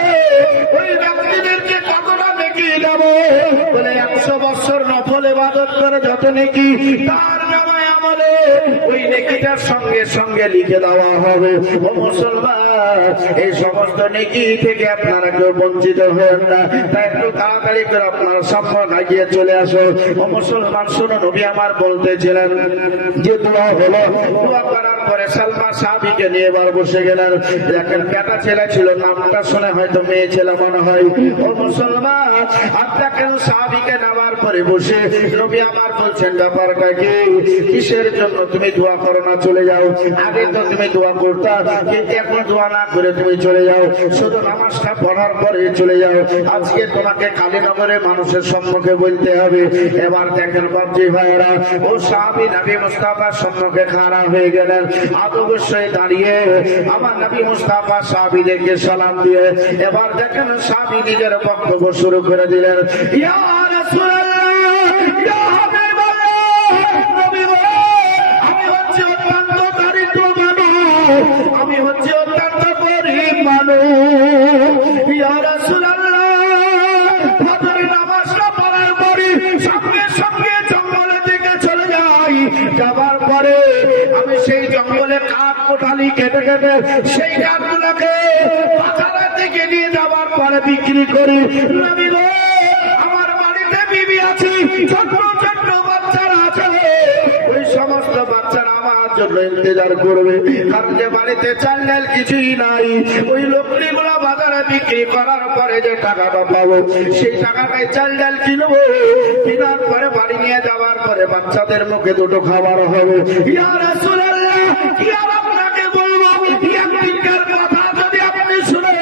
ওই ব্যক্তিদেরকে কতটা নেকি দেবো বলে 100 বছর নফল ইবাদত করে যত নেকি তার নামায় আমলে ওই নেকিটার সঙ্গে সঙ্গে লিখে দেওয়া হবে। ও মুসলমান, এই সমস্ত নেকি থেকে আপনারা কেউ বঞ্চিত হবেন না। তাই একটু তাড়াতাড়ি করে আপনার সামনে এগিয়ে চলে আসো। ও মুসলমান, শুনো, নবী আমার বলতেছিলেন যে দোয়া হলো, দোয়া করার পরে সালমা সাহাবীকে নিয়ে এবার বসে গেলেন। দেখেন বেটা ছেলে ছিল, নামটা শুনে হয়তো মেয়ে ছেলে মনে হয়। ও মুসলমান, আর দেখেন সাহাবীকে নেওয়ার পরে বসে নবী আমার বলছেন, ব্যাপারটা কি, কিসের জন্য তুমি দোয়া করো না, চলে যাও। আগে তো তুমি দোয়া করতা, কিন্তু এখন দোয়া না করে তুমি চলে যাও, শুধু নামাজটা পড়ার পরে চলে যাও। আজকে তোমাকে কালীনগরে মানুষের সম্মুখে বলতে হবে। এবার দেখেন বাবজি ভাইয়েরা, ও সাহাবী নবী মুস্তাফার সম্মুখে খাড়া হয়ে গেলেন। অবশ্যই দাঁড়িয়ে আমার নবী মুস্তাফা সাহাবীদেরকে সালাম দিয়ে এবার দেখেন সাহাবী নিজের বক্তব্য শুরু করে দিলেন। ইয়া রাসূলুল্লাহ, ইয়া হাবিবাল্লাহ, নবী গো, আমি হচ্ছে অত্যন্ত দরিদ্র মানুষ, আমি হচ্ছে অত্যন্ত গরিব মানুষ। ইয়া রাসূলুল্লাহ, ফজরের নামাজটা পড়ার পরে সঙ্গে সঙ্গে জঙ্গলের দিকে চলে যাই। যাবার পরে আমি সেই জঙ্গলে কাঠ কোঠালি কেটে কেটে সেই কাঠগুলোকে বাজারের দিকে নিয়ে যাবার পরে বিক্রি করি। নবী গো, আমার বাড়িতে বিবি আছে, ছোট ছোট বাচ্চারা আছে, ওই সমস্ত বাচ্চারা আমার জন্য ইন্তজার করবে, কারণ যে বাড়িতে চাল ডাল কিছুই নাই। ওই লোকগুলো বাজারে বিক্রি করার পরে যে টাকাটা পাবো, সেই টাকাটাই চাল ডাল কিনবো, কেনার পরে বাড়ি নিয়ে যাওয়ার পরে বাচ্চাদের মুখে দুটো খাবার হবে। ইয়া রাসূলুল্লাহ, কি আর আপনাকে বলবো, একদিনকার কথা যদি আপনি শুনে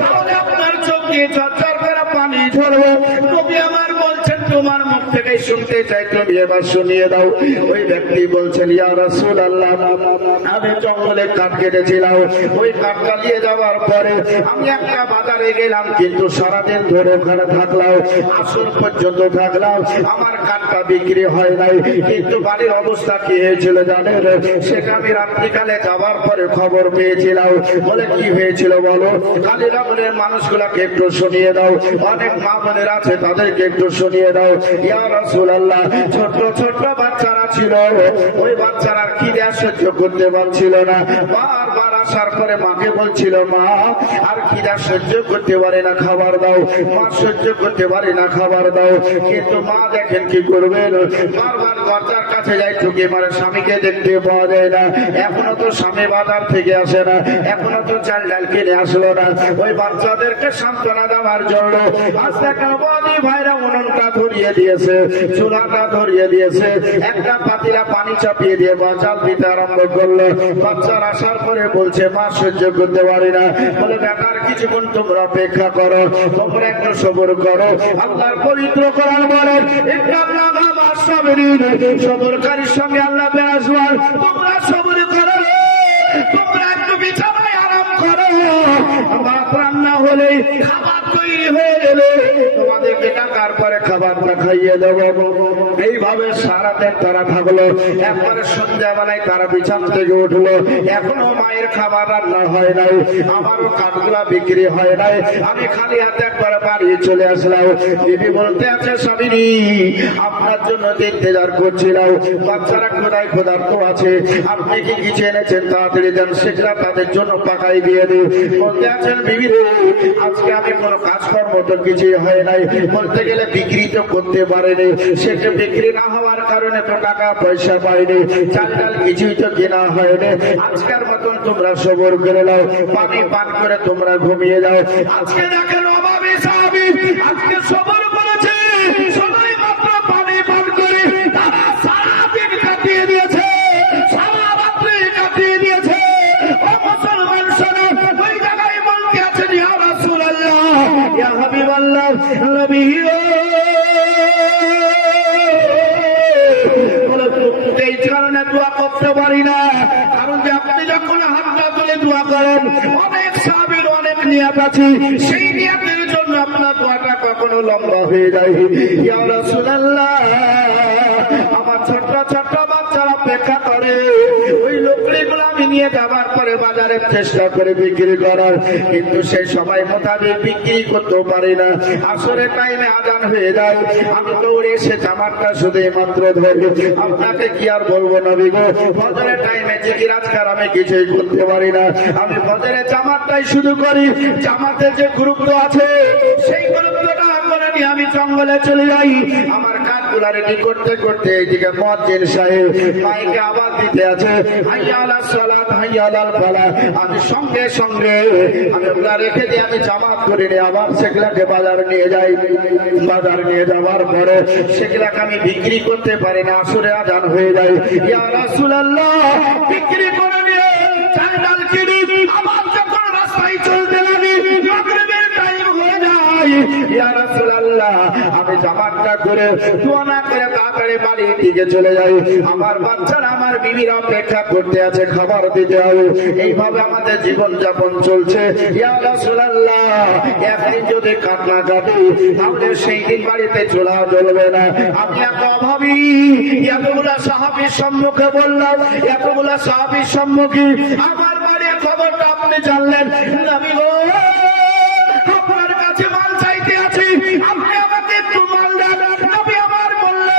তাহলে আপনার চোখ দিয়ে ঝরঝর করে পানি ঝরবে। নবী আমার বলছেন, তোমার মুখ থেকে শুনতে চাই, তুমি এবার শুনিয়ে দাও। ওই ব্যক্তি বলছেন, ইয়া রাসূলুল্লাহ, আমি জঙ্গলে কাঠ কেটেছিলাম, ওই কাঠ কাটিয়ে যাওয়ার পরে আমি একটা বাজারে গেলাম, কিন্তু সারাদিন ধরে ওখানে থাকলাম, আসর পর্যন্ত থাকলাম, আমার কাঠটা বিক্রি হয় নাই। কিন্তু বাড়ির অবস্থা কি হয়েছিল জানেন? সেটা আমি রাত্রিকালে যাওয়ার পরে খবর পেয়েছিলাম। বলে কি হয়েছিল বলো? কালীনগরের মানুষগুলাকে একটু শুনিয়ে দাও, অনেক মা বোনের আছে তাদেরকে একটু শুনিয়ে দাও। ইয়া রাসূলুল্লাহ, ছোট ছোট বাচ্চারা ছিল, ওই বাচ্চারা খিদে সহ্য করতে পারছিল না, বারবার আসার পরে মাকে বলছিল, মা আর খিদা সহ্য করতে পারে না, খাবার দাও, মা সহ্য করতে পারে না, খাবার দাও। কিন্তু মা দেখেন কি করবেন, বারবার দরজার কাছে যাই, ঠুকে মারে, স্বামীকে দেখতে পাওয়া যায় না, এখনো তো স্বামী বাজার থেকে আসে না, এখনো তো চাল ডাল কিনে আসলো না। ওই বাচ্চাদেরকে সান্ত্বনা দেওয়ার জন্য আজ দেখেন বদি ভাইরা উনুনটা ধরিয়ে দিয়েছে, চুলাটা ধরিয়ে দিয়েছে, একটা পাতিলা পানি চাপিয়ে দিয়ে চাল দিতে আরম্ভ করলো। বাচ্চার আসার পরে বলছে, মা সহ্য করতে পারি না। বলে, বেটার কিছুক্ষণ তোমরা অপেক্ষা করো, তোমরা একটু সবর করো। আল্লাহর পবিত্র কোরআন বলে, সবরকারীর সঙ্গে আল্লাহ বেয়াসবার, তোমরা সবর করো, তোমরা একটু বিছানায় আরাম করো, ভাত রান্না হলে খাবার তৈরি হয়ে গেলে তোমাদেরকে টাকার পরে খাবারটা খাইয়ে দেবো। এইভাবে সারাদিন তারা থাকলো। একবারে সন্ধ্যাবেলায় তারা বিছানা থেকে উঠলো, এখনো মায়ের খাবার রান্না হয় নাই, আমারও কাঠগুলা বিক্রি হয় নাই, আমি খালি হাতে একবারে বাড়ি চলে আসলাম। বিবি বলতে আছে, স্বামী আপনার জন্য ইন্তজার করছিলাম, বাচ্চারা খোদায় ক্ষুধার্ত আছে, আপনি কি কিছু এনেছেন তাড়াতাড়ি দেন, সেটা তাদের জন্য পাকাই দিয়ে দিন। বলতে আছেন, বিবি আজকে আমি কোনো কাজকর্ম তো কিছুই হয় নাই, বলতে গেলে বিক্রি তো করতে পারেনি, সেটা বিক্রি না হওয়ার কারণে তো টাকা পয়সা পাইনি, চাল ডাল কিছুই তো কেনা হয়নি। আজকের মতন তোমরা সবর করে নাও, পানি পান করে তোমরা ঘুমিয়ে যাও। আজকে দেখেন অভাবী সাহাবী আজকে সবর করেছে, সবাই মাত্র পানি পান করে তারা সারাদিন কাটিয়ে দিয়েছে, সারা রাত্রি কাটিয়ে দিয়েছে। ও মুসলমান শোনো, ওই জায়গায় বলতে আছেন, ইয়া রাসূলুল্লাহ, ইয়া হাবিবাল্লাহ, নবী এই কারণে দোয়া করতে পারি না, কারণ যে আপনি যখন হাতটা তুলে দোয়া করেন, অনেক সাহাবীর অনেক নিয়াত আছে, সেই নিয়াতের জন্য আপনার দোয়াটা কখনো লম্বা হয়ে যায়। ইয়া রাসূলুল্লাহ, আমার ছোট্ট ছোট্ট বাচ্চারা অপেক্ষা করে, ওই লোকগুলো আমি নিয়ে যাবার পরে বাজারে চেষ্টা করে বিক্রি করার, কিন্তু সেই সময় মোতাবেক বিক্রি করতেও পারি না। আসরের টাইমে আজান হয়ে যায়, আমি দৌড়ে এসে জামাতটা শুধু মাত্র ধরি। আপনাকে কি আর বলবো নবী গো, ফজরের টাইমে জিকির আজকার আমি কিছুই করতে পারি না, আমি ফজরের জামাতটাই শুধু করি। জামাতের যে গুরুত্ব আছে, সেই গুরুত্বটা করে নিয়ে আমি জঙ্গলে চলে যাই, আমার কাজ গুলা রেডি করতে করতে এইদিকে মুয়াজ্জিন সাহেব মাইকে আওয়াজ দিতে আছে, হাইয়া আলাস সালাত হাইয়া আলাল ফালাহ। আমি সঙ্গে সঙ্গে আমি ওগুলা রেখে দিয়ে আমি জামাত করে নিয়ে আবার সেগুলাকে বাজার নিয়ে যাই। বাজার নিয়ে যাওয়ার পরে সেগুলাকে আমি বিক্রি করতে পারি না, আসরে আজান হয়ে যায়। ইয়া রাসূলুল্লাহ, বিক্রি করে নিয়ে চাল ডাল কিনি, আবার যখন রাস্তায় চলতে লাগি মাগরিবের টাইম হয়ে যায়। ইয়া রাসূলুল্লাহ, আমি জামাতটা করে দোয়া না করে তাড়াতাড়ি বাড়ির দিকে চলে যাই। আমার বাচ্চারা আমার বিবির অপেক্ষা করতে আছে, খাবার দিতে হবে। এইভাবে আমাদের জীবন যাপন চলছে। ইয়া রাসূলুল্লাহ, একদিন যদি কান্না কাটি তাহলে সেই দিন বাড়িতে চলা চলবে না। আমি এত অভাবী, এতগুলা সাহাবীর সম্মুখে বললাম, এতগুলা সাহাবীর সম্মুখে আমার বাড়ির খবরটা আপনি জানলেন। নবী গো, আপনার কাছে মাল চাইতে আছি, আপনি আমাকে একটু মাল দেন। নবী আমার বললে,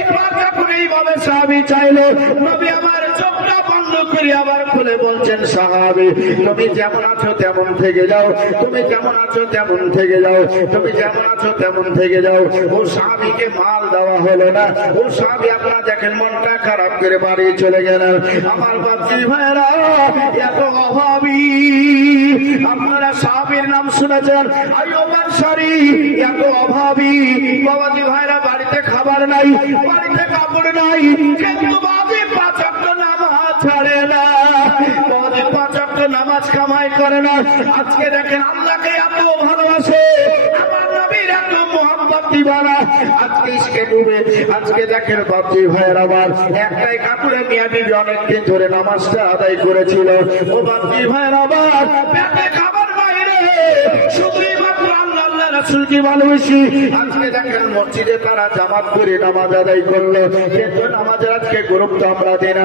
একবার যখন এইভাবে সাহাবী চাইলো, নবী আমার চোখটা বন্ধ করে আবার খুলে বলছেন, সাহাবী তুমি যেমন আছো তেমন থেকে যাও, তুমি যেমন আছো তেমন থেকে যাও, তুমি যেমন আছো তেমন থেকে যাও। ও সাহাবীকে মাল দেওয়া হলো না। ও সাহাবী আপনারা দেখেন মনটা খারাপ করে বাড়ি চলে গেলেন। আমার বাচ্চি ভাইরা এত অভাবী, আপনারা সাহাবীর নাম শুনেছেন, আইয়ুব আনসারী, এত অভাবী। বাবাজি ভাইরা বাড়িতে খাবার নাই, বাড়িতে কাপড় নাই, কিন্তু বাবাজি 5 ওয়াক্ত নামাজ ছাড়ে না, বাবাজি 5 ওয়াক্ত নামাজ কামাই করে না। আজকে দেখেন আল্লাহকে এত ভালোবাসে, আমার নবীর এত মোহাম্মত দিবানা, আজকে ইশকে ডুবে। আজকে দেখেন বাবাজি ভাইরা আমার একটাই কাপড়ে মিয়া বিবি অনেকদিন ধরে নামাজটা আদায় করেছিল। ও বাবাজি ভাইরা আমার পেটে খাবার বাইরে, শুধুই মাত্র আল্লাহ আল্লাহ রাসূলকে ভালোবাসি। আজকে দেখেন মসজিদে তারা জামাত করে নামাজ আদায় করলো, কিন্তু নামাজের আজকে গুরুত্ব আমরা দিই না,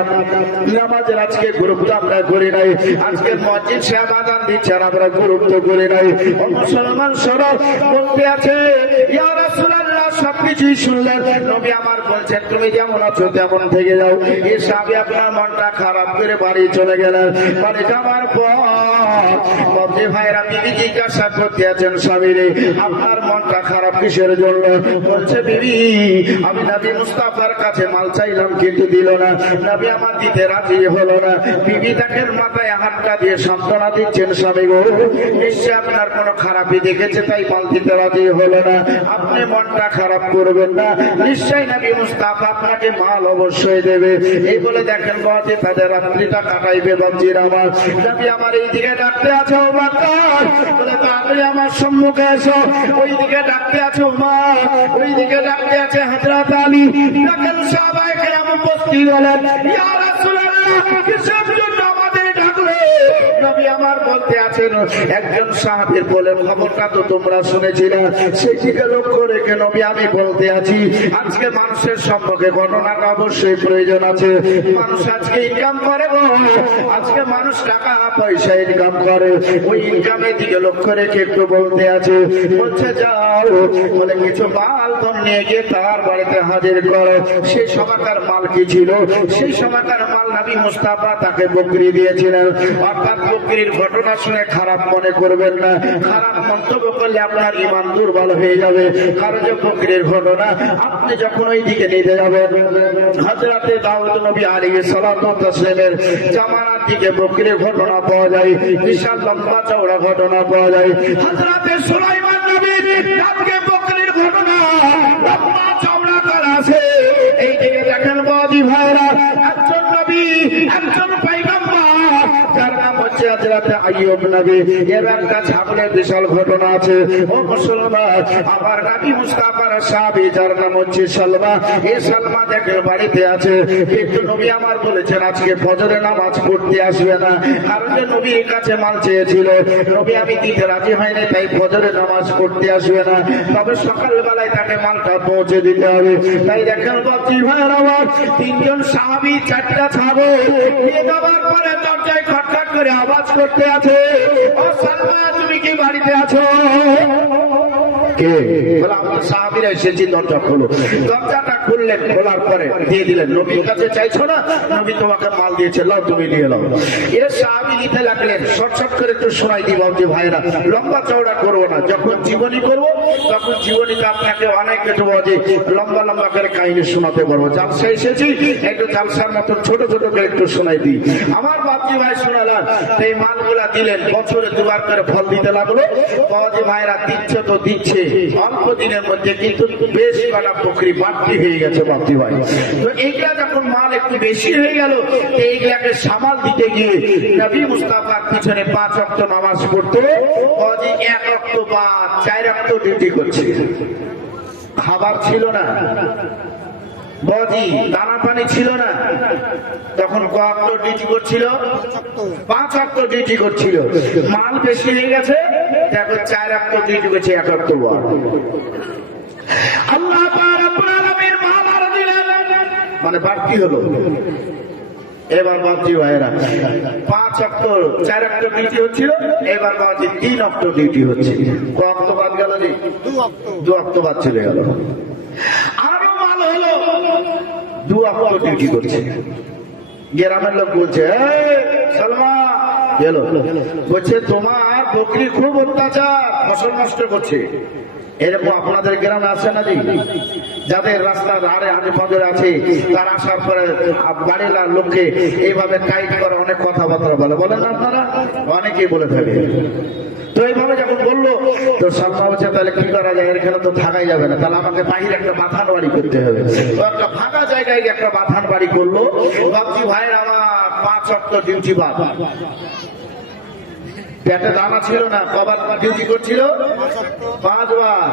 নামাজের আজকে গুরুত্ব আমরা করি নাই। আজকে মসজিদ সাহেব আযান দিচ্ছে আর আমরা গুরুত্ব করি নাই। ও মুসলমান সরল বলতে আছে, ইয়া রাসূলুল্লাহ সবকিছুই শুনলেন, নবী আমার বলছেন তুমি যেমন আছো তেমন থেকে যাও। এই সাহাবী আপনার মনটা খারাপ করে বাড়ি চলে গেলেন। বাড়ি যাওয়ার পর বাবাজি ভাইরা বিবি জিজ্ঞাসা করতে আছেন, স্বামী রে আপনার মনটা খারাপ কিসের জন্য? বলছে, বিবি আমি নবী মুস্তাফার কাছে মাল চাইলাম কিন্তু দিল না, নবী আমার দিতে রাজি হলো না। বিবি দেখেন মাথায় হাতটা দিয়ে সান্ত্বনা দিচ্ছেন, স্বামী গো নিশ্চয় আপনার কোনো খারাপই দেখেছে তাই মাল দিতে রাজি হলো না, আপনি মনটা খারাপ করবেন না, নিশ্চয় নবী মুস্তাফা আপনাকে মাল অবশ্যই দেবে। এই বলে দেখেন বাবাজি তাদের রাত্রিটা কাটাইবে। বাবাজির আমার নবী আমার এই দিকে ডাকতে আছে, ও বাক্কার বলে তাড়াতাড়ি আমার সম্মুখে এসো। ওই দিকে ডাকতে আছে উমর, ওই দিকে ডাকতে আছে হযরত আলী। দেখেন সাহাবায়ে কেরাম উপস্থিত হলেন। ইয়া রাসূলুল্লাহ, কিসের জন্য আমাদের ডাকলে? নবী আমার বলতে আছেন, একজন সাহাবীর বলেন খবরটা তো তোমরা শুনেছিলে, সেদিকে লক্ষ্য রেখে নবী আমি বলতে আছি, আজকে মানুষের সম্পর্কে ঘটনাটা অবশ্যই প্রয়োজন আছে। মানুষ আজকে ইনকাম করে গো, আজকে মানুষ টাকা পয়সা ইনকাম করে, ওই ইনকামের দিকে লক্ষ্য রেখে একটু বলতে আছে। বলছে যাও, বলে কিছু মাল ধন নিয়ে গিয়ে তার বাড়িতে হাজির করো। সেই সময়কার মাল কি ছিল? সেই সময়কার মাল নবী মুস্তাফা তাকে বকরি দিয়েছিলেন। অর্থাৎ বকরির ঘটনা শুনে খারাপ মনে করবেন না, খারাপ মন্তব্য করলে আপনার ঈমান দুর্বল হয়ে যাবে। কারণ যে বকরির ঘটনা আপনি যখন ওই দিকে নিতে যাবেন, হযরতে দাউদ নবী আলাইহিস সালাতু ওয়াস সালামের জামানার দিকে বকরির ঘটনা পাওয়া যায়, বিশাল লম্বা চওড়া ঘটনা পাওয়া যায়। হযরতে সুলাইমান নবীর আজকে বকরির ঘটনা লম্বা চওড়া করা আছে। এই দিকে দেখেন বাবাজি ভাইরা, একজন নবী, একজন পয়গম্বর যার নাম হচ্ছে হযরতে আইয়ুব নবী, এর একটা ছাগলের বিশাল ঘটনা আছে। ও মুসলমান, আমার নবী মুস্তাফার সাহাবী যার নাম হচ্ছে সালমা, এই সালমা দেখেন বাড়িতে আছে। কিন্তু নবী আমার বলেছেন আজকে ফজরে নামাজ পড়তে আসবে না, কারণ যে নবীর কাছে মাল চেয়েছিল, নবী আমি দিতে রাজি হয়নি তাই ফজরে নামাজ পড়তে আসবে না, তবে সকালবেলায় তাকে মালটা পৌঁছে দিতে হবে। তাই দেখেন বাচ্চি ভাইয়ের আমার 3 জন সাহাবী 4টা ছাগল নিয়ে যাওয়ার পরে দরজায় খটখট করে আওয়াজ করতে আছে, ও সালমা তুমি কি বাড়িতে আছো? কে? বলে আমরা সাহাবীরা এসেছি, দরজা খোলো। দরজাটা খুললেন, খোলার পরে দিয়ে দিলেন। নবীর কাছে চাইছো না, নবী তোমাকে মাল দিয়েছে, লাও তুমি দিয়ে লাও। এর সাহাবী দিতে লাগলেন। শর্ট শর্ট করে একটু শোনাই দিব যে ভাইরা, লম্বা চওড়া করবো না। যখন জীবনী করবো তখন জীবনীতে আপনাকে অনেক একটু যে লম্বা লম্বা করে কাহিনী শোনাতে পারবো। জালসা এসেছি, একটু জালসার মতো ছোট ছোট করে একটু শোনাই দিই। আমার বাপজি ভাই শোনালাম, এই মালগুলা দিলেন, বছরে দুবার করে ফল দিতে লাগলো। বাবাজি ভাইরা দিচ্ছে তো দিচ্ছে, অল্প দিনের মধ্যে কিন্তু বেশ কটা বকরি বাড়তি হয়ে গেছে বাপজি ভাই। তো এইগুলা যখন মাল একটু বেশি হয়ে গেল, এইগুলাকে সামাল দিতে গিয়ে নবী মুস্তাফার পিছনে 5 ওয়াক্ত নামাজ পড়তো। বাবাজি 1 ওয়াক্ত বা 4 ওয়াক্ত ডিউটি করছে। খাবার ছিল না বাবাজি, দানা পানি ছিল না, তখন কত ডিউটি করছিল? 5 ওয়াক্ত ডিউটি করছিল। মাল বেশি হয়ে গেছে, দেখো 4 ওয়াক্ত ডিউটি করছে, 1 ওয়াক্ত ওয়াক্ত। আল্লাহ পাক রব্বুল আলামিন মাল আর দিলেন, মানে বাড়তি হলো। এবার বাপজি ভাইরা 5 ওয়াক্ত 4 ওয়াক্ত ডিউটি হচ্ছিল, এবার বাপজি 3 ওয়াক্ত ডিউটি হচ্ছে। কত ওয়াক্ত বাদ গেল? 2 ওয়াক্ত বাদ চলে গেল। আরো মাল হলো, 2 ওয়াক্ত ডিউটি করছে। গ্রামের লোক বলছে, সালমা গেলো, বলছে তোমার বকরি খুব অত্যাচার, ফসল নষ্ট করছে। এরকম আপনাদের গ্রামে আছে না জি? যাদের রাস্তার আড়ে আড়ে পদরে আছে, তার আসার পরে বাড়ির লোককে এইভাবে টাইট করে অনেক কথাবার্তা বলে, বলেন না আপনারা? অনেকেই বলে থাকে। তো এইভাবে যখন বললো, তো সালমা বলছে তাহলে কি করা যায়, এখানে তো থাকাই যাবে না, তাহলে আমাকে বাহিরে একটা বাথান বাড়ি করতে হবে। তো একটা ফাঁকা জায়গায় একটা বাথান বাড়ি করলো। বাপজি ভাইয়ের আমার 5 ওয়াক্ত ডিউটি বাদ। পেটে দানা ছিল না, কবার ডিউটি করছিল? 5 বার।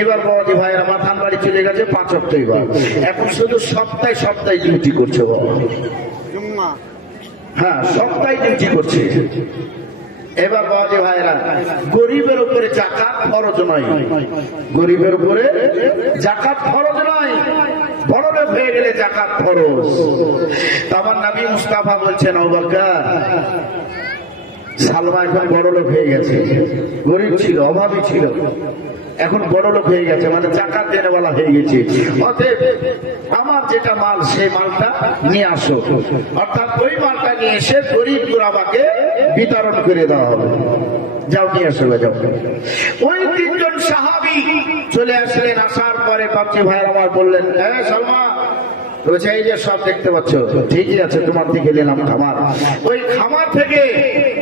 এবার বাবাজি ভাইয়েরা মাথান বাড়ি চলে গেছে 5 ওয়াক্ত। এবার এখন শুধু সপ্তাহে সপ্তাহে ডিউটি করছে বাবা। হ্যাঁ, সপ্তাহে ডিউটি করছে। এবার বাবাজি ভাইয়েরা, গরিবের উপরে যাকাত ফরজ নয়, গরিবের উপরে যাকাত ফরজ নয়, বড়লোক হয়ে গেলে যাকাত ফরজ। আমার নবী মুস্তাফা বলছেন, আবু বকর, সালমা এখন বড়লোক হয়ে গেছে, গরিব ছিল, অভাবী ছিল, এখন বড়লোক হয়ে গেছে, মানে জাকাত দেনেওয়ালা হয়ে গেছে। অতএব আমার যেটা মাল, সেই মালটা নিয়ে আসো, অর্থাৎ ওই মালটা নিয়ে এসে গরিব গুরাবাকে বিতরণ করে দেওয়া হবে। যাও নিয়ে আসো, যাও। ওই 3 জন সাহাবী চলে আসলেন। আসার পরে বাপজি ভাইয়ের আমার বললেন, হ্যাঁ সালমা, বলছে এই যে সব দেখতে পাচ্ছ, ঠিকই আছে, তোমার দিকে নিলাম খামার। ওই খামার থেকে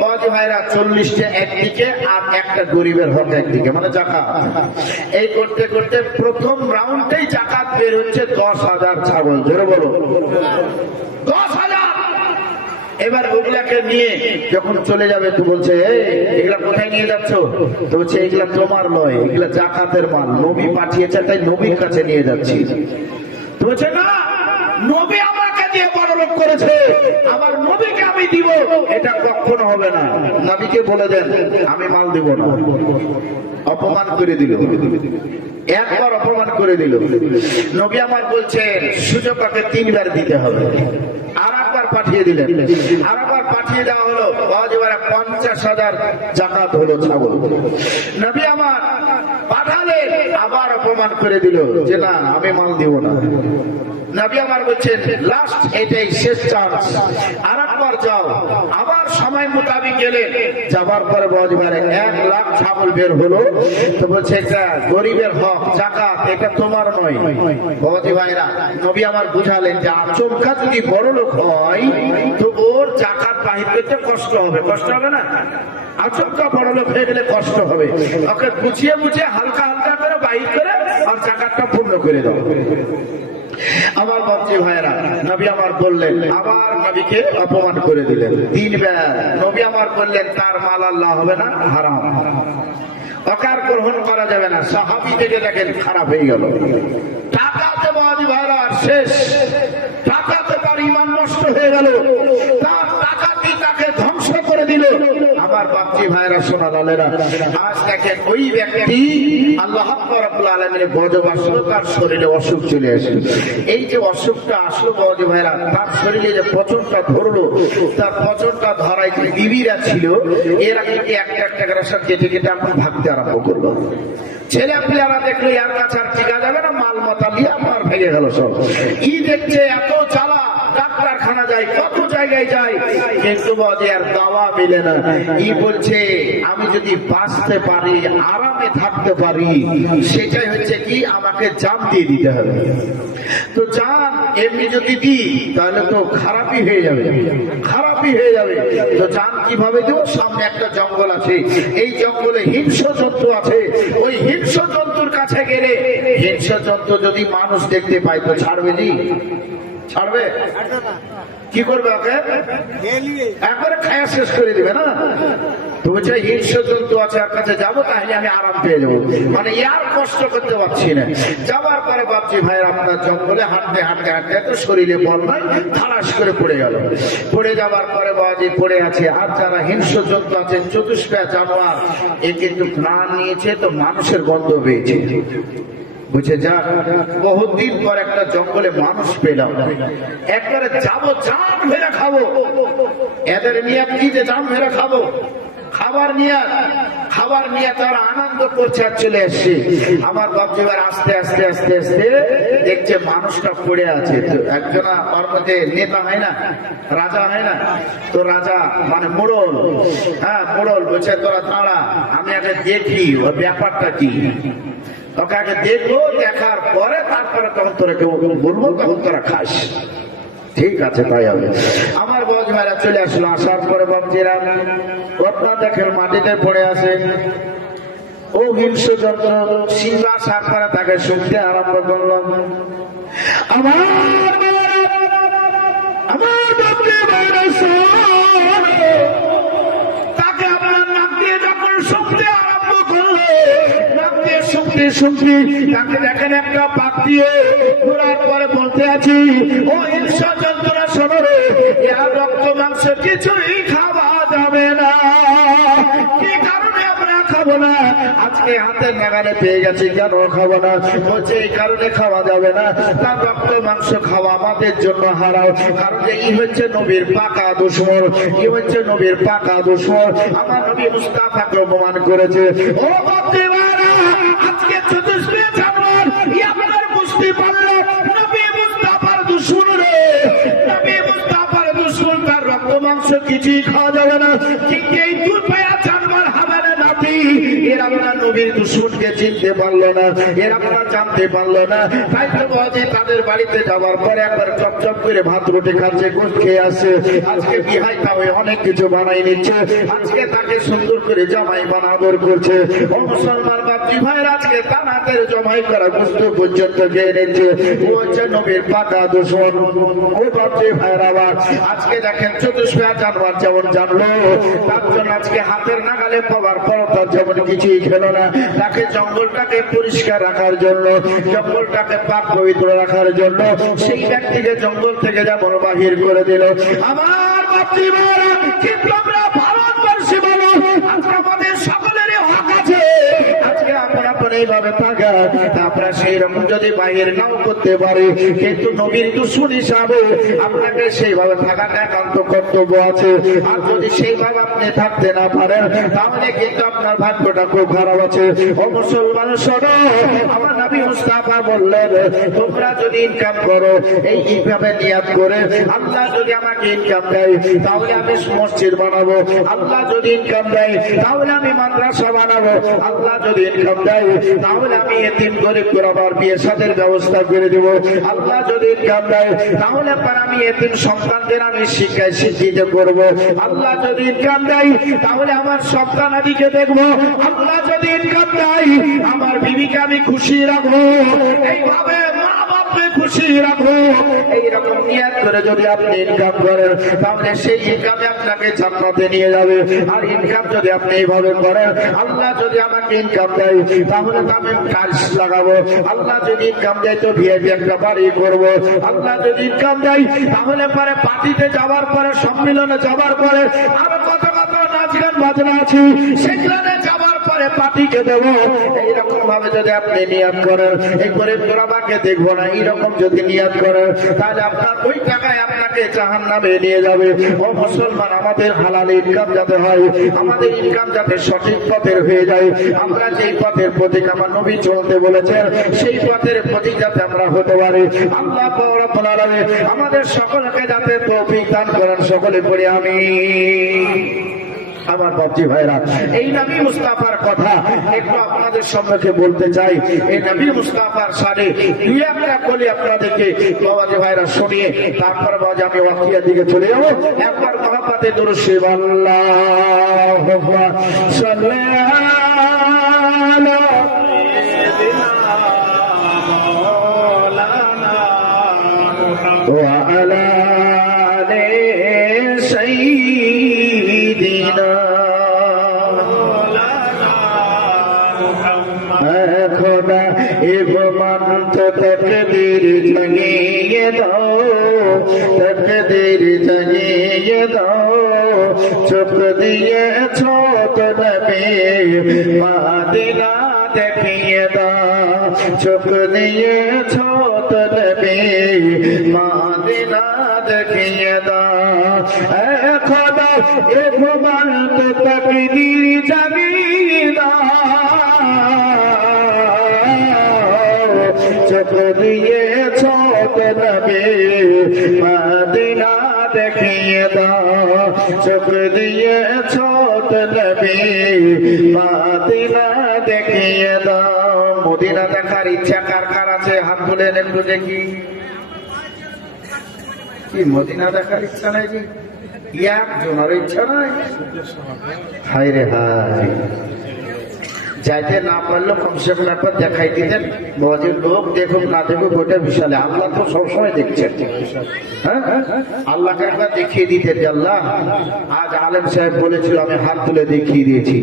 বাবাজি ভাইরা 40টা একদিকে আর একটা গরিবের হক একদিকে, মানে জাকাত। এই করতে করতে প্রথম রাউন্ডেই জাকাত বের হচ্ছে 10,000 ছাগল। ধরে বলো 10,000। এবার ওগুলাকে নিয়ে যখন চলে যাবে, তো বলছে এগুলা কোথায় নিয়ে যাচ্ছ? তো বলছে এগুলা তোমার নয়, এগুলা জাকাতের মাল, নবী পাঠিয়েছে, তাই নবীর কাছে নিয়ে যাচ্ছি। তো বলছে না, নবী আমাকে দিয়ে বড়লোক করেছে, আমার নবীকে আমি দিব, এটা কখনো হবে না। নবীকে বলে দেন আমি মাল দিব না। অপমান করে দিল, একবার অপমান করে দিল। নবী আমার বলছেন সুযোগ তাকে 3 বার দিতে হবে। আর একবার পাঠিয়ে দিলেন, আর একবার পাঠিয়ে দেওয়া হলো। 50,000 জাকাত হলো ছাগল। নবী আমার পাঠালেন, আবার অপমান করে দিল যে না, আমি মাল দিব না। নবী আমার বলছেন লাস্ট, এটাই শেষ চান্স, আর একবার যাও। আবার সময় মোতাবেক গেলেন, যাবার পরে বাবাজি ভাই 1 লাখ ছাগল বের হলো। তো বলছে এটা গরিবের হক, জাকাত, এটা তোমার নয়। বাবাজি ভাইরা, নবী আমার বুঝালেন যে আচমকা যদি বড় লোক হয়, তো ওর জাকাত বাহির করতে কষ্ট হবে। কষ্ট হবে না? আচমকা বড় লোক হয়ে গেলে কষ্ট হবে। ওকে গুছিয়ে গুছিয়ে হালকা হালকা করে বাহির করে আর জাকাতটা পূর্ণ করে দাও। আমার বাপজি ভাইয়েরা, নবী আমার বললেন, আবার নবীকে অপমান করে দিলেন 3 বার। নবী আমার বললেন তার মাল আল্লাহ হবে না, হারাম, অকার গ্রহণ করা যাবে না। সাহাবী থেকে দেখেন খারাপ হয়ে গেল। টাকাতে বাপজি ভাইয়েরা শেষ, টাকাতে তার ঈমান নষ্ট হয়ে গেল, তার টাকা দিয়ে তাকে ধ্বংস করে দিল। আমার বাপজি ভাইরা সোনা লালেরা, আজ দেখেন ওই ব্যক্তি আল্লাহ রাব্বুল আলামিনের গজব আসলো, তার শরীরে অসুখ চলে আসলো। এই যে অসুখটা আসলো বাবাজি ভাইরা, তার শরীরে যে পচনটা ধরলো, তার পচনটা ধরায় যে বিবিরা ছিল এরা কিন্তু একটা একটা করে সব কেটে কেটে আমার ভাগতে আরম্ভ করলো। ছেলে পিলারা দেখলো ইয়ার কাছে আর টিকা যাবে না, মাল মাথা দিয়ে আমার ভেঙে গেল সব। ই দেখছে এত চালা, ডাক্তারখানা যায়, কত জায়গায় যায়, কিন্তু বাবাজি আর দাওয়া মিলে না। ই বলছে আমি যদি বাঁচতে পারি, আরামে থাকতে পারি, সেটাই হচ্ছে কি আমাকে জান দিয়ে দিতে হবে। তো জান এমনি যদি দিই তাহলে তো খারাপই হয়ে যাবে, খারাপই হয়ে যাবে। তো জান কিভাবে দেব? সামনে একটা জঙ্গল আছে, এই জঙ্গলে হিংস্র জন্তু আছে, ওই হিংস্র জন্তুর কাছে গেলে হিংস্র জন্তু যদি মানুষ দেখতে পায় তো ছাড়বে জি? ছাড়বে? কি করবে? ওকে একবারে খায়া শেষ করে দিবে না? তো বলছে হিংস্র জন্তু আছে আর কাছে যাবো, তাহলে আমি আরাম পেয়ে যাবো, মানে আর কষ্ট করতে পারছি না। যাওয়ার পরে বাপজি ভাইয়ের আপনার জঙ্গলে হাঁটতে হাঁটতে হাঁটতে এত শরীরে বল নাই, ধারাস করে পড়ে গেল। পড়ে যাওয়ার পরে বাবাজি পড়ে আছে। আর যারা হিংস্র জন্তু আছেন, চতুষ্পা জানোয়ার, এ কিন্তু প্রাণ নিয়েছে, তো মানুষের গন্ধ পেয়েছে। বুঝে যা বহুদিন পর একটা জঙ্গলে মানুষ পেলাম, একবারে যাবো, জান ভেড়া খাবো। এদের নিয়ে কি যে জান ভেড়া খাবো, খাবার নিয়ে তারা আনন্দ করছে আর চলে এসছে। আমার বাপজিবার আস্তে আস্তে আস্তে আস্তে দেখছে মানুষটা পড়ে আছে। তো একজনা ওর মধ্যে নেতা হয় না, রাজা হয় না, তো রাজা মানে মোড়ল, হ্যাঁ মোড়ল বলছে তোরা দাঁড়া, আমি আগে দেখি ওর ব্যাপারটা কি। তোকে আগে দেখবো, দেখার পরে তারপরে তখন তোরা কেউ বলবো, তখন তোরা খাস। ঠিক আছে তাই হবে। আমার বাপজিরা চলে আসলো। আসার পরে বাপজিরা ঘটনা দেখেন মাটিতে পড়ে আছে। ও হিংস্র যন্ত্র সিংহা সার করে তাকে শুনতে আরম্ভ করলাম। আমার তাকে আপনার নাক দিয়ে যখন শুনতে আরম্ভ করলো, নাক দিয়ে শুনতে শুনতে তাকে দেখেন একটা পাক দিয়ে ঘোরার পরে বলতে আছি, ও হিংস্র যন্ত্ররা শোনো রে, ইয়ার রক্ত মাংস কিছুই খাওয়া যাবে না। কি কারণে আমরা খাবো না? আজকে হাতের নাগালে পেয়ে গেছি, কেন খাবো না? বলছে এই কারণে খাওয়া যাবে না, তার রক্ত মাংস খাওয়া আমাদের জন্য হারাও। কারণ এই হচ্ছে নবীর পাকা দুশমন, এই হচ্ছে নবীর পাকা দুশমন। আমার নবী মুস্তাফাকে অপমান করেছে। ও বাপজিরা, আজকে চতুষ্পে জানোয়ার আপনার বুঝতে পারলো নবী মুস্তাফার দুশমন রে, নবী মুস্তাফার দুশমন, তার রক্ত মাংস কিছুই খাওয়া যাবে না। কিন্তু এই দুধ পায়া জানোয়ার হামারে নাতি, এরা আপনার নবীর দুশমনকে চিনতে পারলো না, এরা আপনারা জানতে পারলো না। তাই তো বাজে তাদের বাড়িতে যাওয়ার পরে একবার চপচপ করে ভাত রুটি খাচ্ছে, গোশ খেয়ে আসছে। আজকে বিহাই তাও অনেক কিছু বানাই নিচ্ছে, আজকে তাকে সুন্দর করে জামাই বানাবর করছে। ও মুসলমান বাপজি ভাইয়ের, আজকে তার হাতের জমাই করা গোস্ত পর্যন্ত খেয়ে নিচ্ছে। ও হচ্ছে নবীর পাকা দুশমন। ও বাপজি ভাইয়ের, আবার আজকে দেখেন চতুষ্পা জানোয়ার যেমন জানলো, তার জন্য আজকে হাতের নাগালে পাওয়ার পর তার যেমন কিছুই খেলো না। তাকে জঙ্গলটাকে পরিষ্কার রাখার জন্য, জঙ্গলটাকে পাক পবিত্র রাখার জন্য সেই ব্যক্তিকে জঙ্গল থেকে যেমন বাহির করে দিল। আমার বাপজি ভাইরা, কিন্তু আমরা ভারতবর্ষী বলো, আজকে আমাদের সকলেরই হক আছে। আজকে আমরা এইভাবে থাকা, আমরা সেই রকম যদি বাহির নাও করতে পারি, কিন্তু নবীর দুশমন হিসাবে আপনাকে সেইভাবে থাকাটা একান্ত কর্তব্য আছে। আর যদি সেইভাবে আপনি থাকতে না পারেন, তাহলে কিন্তু আপনার ভাগ্যটা খুব খারাপ আছে। ও মুসলমান শোনো, আমার নবী মুস্তাফা বললেন, তোমরা যদি ইনকাম করো এইভাবে নিয়াত করে, আল্লাহ যদি আমাকে ইনকাম দেয় তাহলে আমি মসজিদ বানাবো, আল্লাহ যদি ইনকাম দেয় তাহলে আমি মাদ্রাসা বানাবো, আল্লাহ যদি ইনকাম দেয় তাহলে আমি এতিম গরিব গোরাবার বিয়ে শাদীর ব্যবস্থা করে দেব, আল্লাহ যদি ইনকাম দেয় তাহলে আমি এতিম সন্তানদের আমি শিক্ষায় শিক্ষিত করব, আল্লাহ যদি ইনকাম দেয় তাহলে আমার সন্তানাদিকে দেখবো, আল্লাহ যদি ইনকাম দেয় আমার বিবিকে আমি খুশি রাখবো, এইভাবে মা বাপকে খুশি রাখবো। এইরকম নিয়ত করে যদি আপনি ইনকাম করেন, তাহলে সেই ইনকামে আপনাকে জান্নাতে নিয়ে যাবে। আর ইনকাম যদি আপনি এইভাবে করেন, আল্লাহ যদি আমাকে ইনকাম দেয় তাহলে তো আমি টাইলস লাগাবো, আল্লাহ যদি ইনকাম দেয় তো ভিআইপি একটা বাড়ি করবো, আল্লাহ যদি ইনকাম দেয় তাহলে পরে পার্টিতে যাওয়ার পরে, সম্মেলনে যাওয়ার পরে আরো কত কত নাচ গান বাজনা আছে সেখানে যাবার পরে পার্টিকে দেবো, এইরকম ভাবে যদি আপনি নিয়াত করেন, এই গরিব গোলামাকে দেখবো না, এইরকম যদি নিয়াত করেন, তাহলে আপনার ওই টাকায় আপনাকে জাহান্নামে নিয়ে যাবে। ও মুসলমান, আমাদের হালাল ইনকাম যাতে হয়, আমাদের ইনকাম যাতে সঠিক পথের হয়ে যায়, আমরা যেই পথের প্রতীক আমার নবী চলতে বলেছেন সেই পথের প্রতীক যাতে আমরা হতে পারি, আল্লাহ রাব্বুল আলামিন আমাদের সকলকে যাতে তৌফিক দান করেন, সকলে পড়ি আমিন। আমার বাপজি ভাইরা, এই নবী মুস্তাফার কথা একটু আপনাদের সম্মুখে বলতে চাই। এই নবী মুস্তাফার সাথে দুই একটা কলি আপনাদেরকে বাবাজি ভাইরা শুনিয়ে তারপরে বাজে আমি ওয়াকিয়া দিকে চলে যাবো। একবার মহাপাতে দরুদ শরীফ আল্লাহুম্মা সাল্লি আলা ওয়া আলা আলি সাইয়্যিদিনা খোদা ইমান তো তকদীর জাগিয়ে দাও, তকদীর জাগিয়ে দাও, চোখ দিয়েছ তো নবী মদিনা দেখিয়ে দাও, চোখ দিয়েছ তো নবী মদিনা দেখিয়ে দাও। খোদা ইমান তো তকদীর জাগিয়ে দাও, চোখ দিয়েছ তো নবী মদিনা দেখিয়ে দাও, চোখ দিয়েছ তো নবী মদিনা দেখিয়ে দাও। মদিনা দেখার ইচ্ছা কার কার আছে? হাত তুলেন একটু দেখি। কি মদিনা দেখার ইচ্ছা নাই? কি একজনের ইচ্ছা নাই? হায় রে হায়, যাইতে না পারলো কমসে কম একবার দেখাই দিতেন। বাবাজির লোক দেখুক না দেখুক ওটা বিশালে, আল্লাহ তো সবসময় দেখছেন। হ্যাঁ, আল্লাহকে একবার দেখিয়ে দিতেন যে আল্লাহ আজ আলেম সাহেব বলেছিল, আমি হাত তুলে দেখিয়ে দিয়েছি,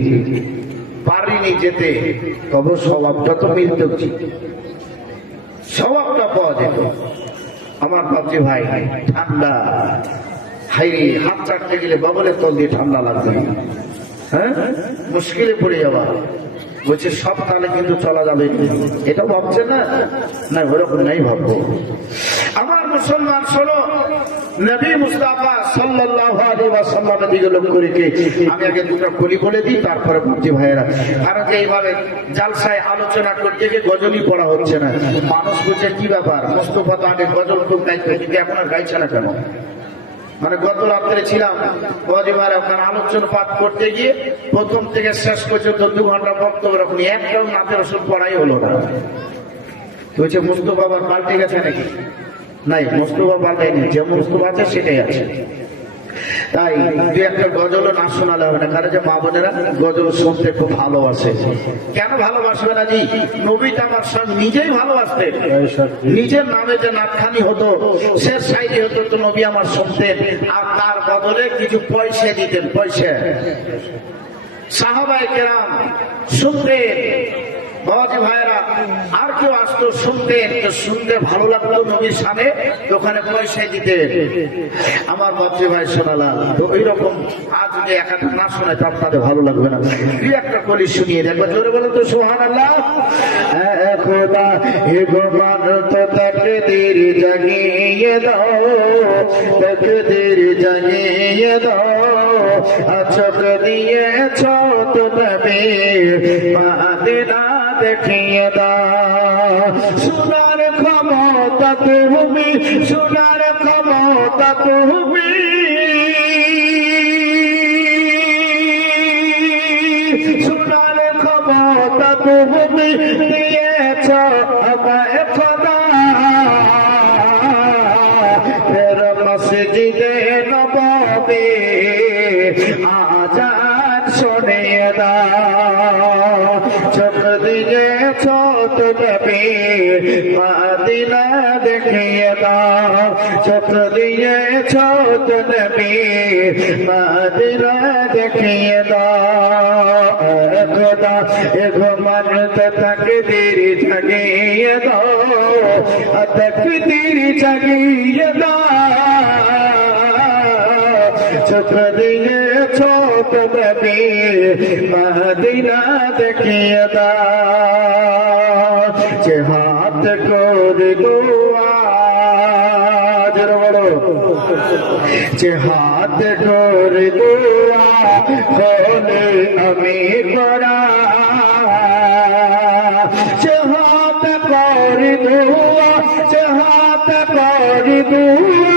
পারিনি যেতে, তবে স্বভাবটা তো মিলত, স্বভাবটা পাওয়া যেত। আমার বাপজি ভাই ঠান্ডা, হাইরে হাত চাটতে গেলে বাবলের তল দিয়ে ঠান্ডা লাগবে। হ্যাঁ, মুশকিলে পড়ে যাওয়া। বলছে সব তাহলে কিন্তু চলা যাবে, এটাও ভাবছে না, না ওরকম নাই ভাববো। আমার মুসলমান শোনো, নবী মুস্তাফা সাল্লাল্লাহু আলাইহি ওয়াসাল্লামের দিকে লক্ষ্য রেখে আমি আগে দুটো কলি বলে দিই, তারপরে বাপজি ভাইয়েরা। কারণ যে এইভাবে জালসায় আলোচনা করতে গিয়ে গজলই পড়া হচ্ছে না, মানুষ বলছে কি ব্যাপার, মুস্তাফা তো আগে গজল খুব গাইতে, কিন্তু এখন আর গাইছে না কেন? মানে গত রাত্রে ছিলাম বাজিবার আপনার আলোচনা পাঠ করতে গিয়ে প্রথম থেকে শেষ পর্যন্ত 2 ঘন্টা বক্তব্য রাখুন, একদম নাতের ওষুধ পড়াই হলো না। বলছে মুস্তফা আবার পাল্টে গেছে নাকি? নাই, মুস্তফা পাল্টায়নি, যে মুস্তফা আছে সেটাই আছে। তাই দু একটা গজলও না শোনালে হবে না, কারণ যে মা বোনেরা গজল শুনতে খুব ভালোবাসে। কেন ভালোবাসবে না জি? নবীটা আমার সঙ্গে নিজেই ভালোবাসতেন, নিজের নামে যে নাটখানি হতো, শেষ সাইডে হতো, তো নবী আমার শুনতেন, আর তার বদলে কিছু পয়সা দিতেন। পয়সা সাহাবায়ে কেরাম শুনতেন, বাবাজি ভাইয়েরা আর কেউ আসতো শুনতেন, তো শুনতে ভালো লাগলো নবীর সামনে, ওখানে পয়সা দিতেন। আমার বাপজি ভাই শোনালাম তো ওই রকম। আজ যদি এক একটা না শোনায় তো আপনাদের ভালো লাগবে না। দুই একটা কলি শুনিয়ে দেখবেন, জোরে বলেন তো সুবহানাল্লাহ। খোদা হে গোমান তো তাকদীর জাগিয়ে দাও, তাকদীর জাগিয়ে দাও, চোখ দিয়েছ তো নবী মদিনা দেখিয়ে দাও। সোনার ক্ষমতা তুমি, সোনার ক্ষমতা তুমি, সোনার ক্ষমতা তুমি দিয়েছ আমায় খোদা, ফের মসজিদে নববী আজান শুনিয়ে দাও, চোখ দিয়েছ তো নবী মদিনা দেখিয়ে দাও, চোখ দিয়েছ তো নবী মদিনা দেখিয়ে দাও। খোদা এগো মান তো তাকদীর জাগিয়ে দাও, তাকদীর জাগিয়ে দাও, চোখ দিয়েছ তো নবী মদিনা দেখিয়ে দাও যে হাত করে দোয়া জোরে বলো যে হাত করে দোয়া হলে আমি করা যে হাত করে দোয়া যে হাত করে দোয়া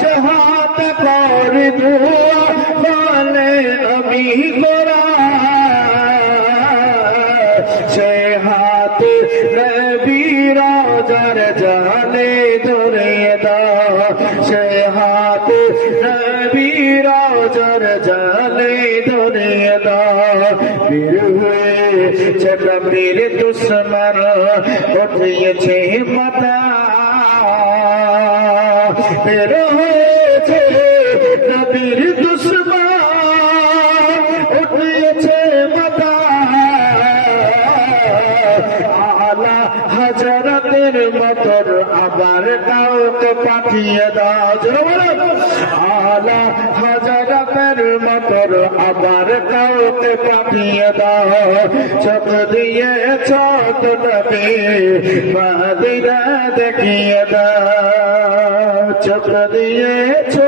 যে হাত করে দোয়া হলে আমি করা সে হাত নবীর রওজার জালে ধরে দাও সে হাত নবীর রওজার জালে ধরে দাও বীর হয়েছে নবীর দুশ্মন উঠিয়েছে মাথা বীর হয়েছে নবীর দুশ্মন উঠিয়েছে মাথা আলা হাজরাতের মতন আবার কাউকে পাঠিয়ে দাও আলা হাজরাতের মতন আবার কাউকে পাঠিয়ে দাও চোখ দিয়ে ছোট নবী মদিনা দেখিয়ে দাও চোখ দিয়ে ছোট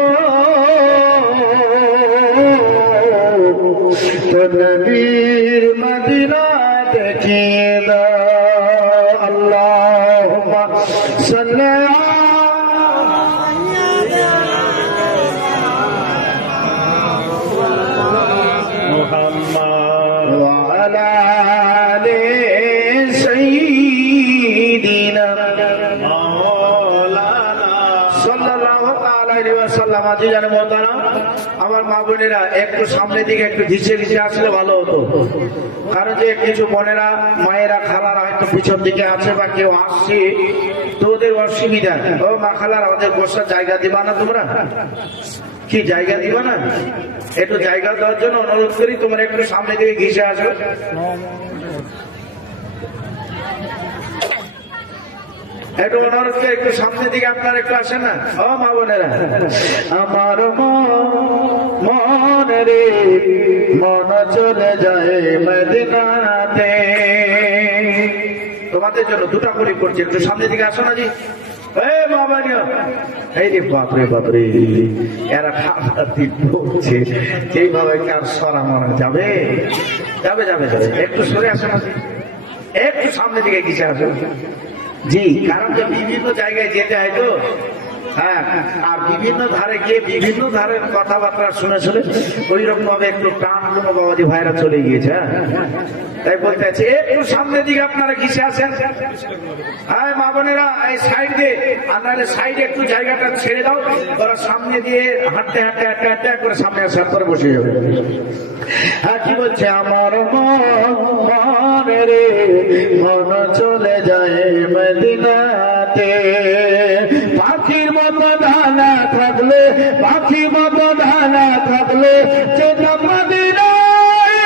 নবীর মদিনা দেখিয়ে দাও আল্লাহুম্মা সাল্লি মুহাম্মদ ওয়া আলা আলি সাইয়্যিদিনা মাওলানা সাল্লাল্লাহু আলাইহি ওয়াসাল্লাম। আজি জানে মোহতারাম আমার মা বোনেরা একটু সামনের দিকে একটু ঘিচে ঘিচে আসলে ভালো হতো, কারণ যে কিছু বোনেরা মায়েরা খালারা হয়তো পিছন দিকে আছে বা কেউ আসছে তো ওদের অসুবিধা। ও মা খালারা ওদের বসার জায়গা দিবা না তোমরা? কি জায়গা দিবা না? একটু জায়গা দেওয়ার জন্য অনুরোধ করি, তোমরা একটু সামনে দিকে ঘিচে আসো। একটু অনুরোধ করে একটু সামনের দিকে আপনারা একটু আসেন না। ও মা বোনেরা, আমার মন রে মন চলে যায় মদিনাতে। তোমাদের জন্য দুটা করে করছি, একটু সামনের দিকে আসো না জি। মা বানিও এই রে বাপরে বাপরে, এরা খাবার দিচ্ছে এইভাবে কার সরা মারা যাবে? যাবে যাবে যাবে, একটু সরে আসো না, একটু সামনের দিকে গিয়ে আসো জি। কারণ যে বিভিন্ন জায়গায় যেতে হয় তো, হ্যাঁ, আর বিভিন্ন ধারে গিয়ে বিভিন্ন ধারের কথাবার্তা শুনে শুনে ওই রকম ভাবে একটু টান কোনো বাবাজি ভাইরা চলে গিয়েছে। তাই বলতে আছে একটু সামনের দিকে আপনারা ঘিসে আসেন। হ্যাঁ মা বোনেরা, এই সাইড দিয়ে আপনারা সাইডে একটু জায়গাটা ছেড়ে দাও, ওরা সামনে দিয়ে হাঁটতে হাঁটতে হাঁটতে হাঁটতে করে সামনে আসার পরে বসে যাবে। হ্যাঁ কি বলছে? আমার মন রে মন চলে যায় মদিনাতে, পাখির মতো ডানা থাকলে পাখির মতো ডানা থাকলে যে মদিনায়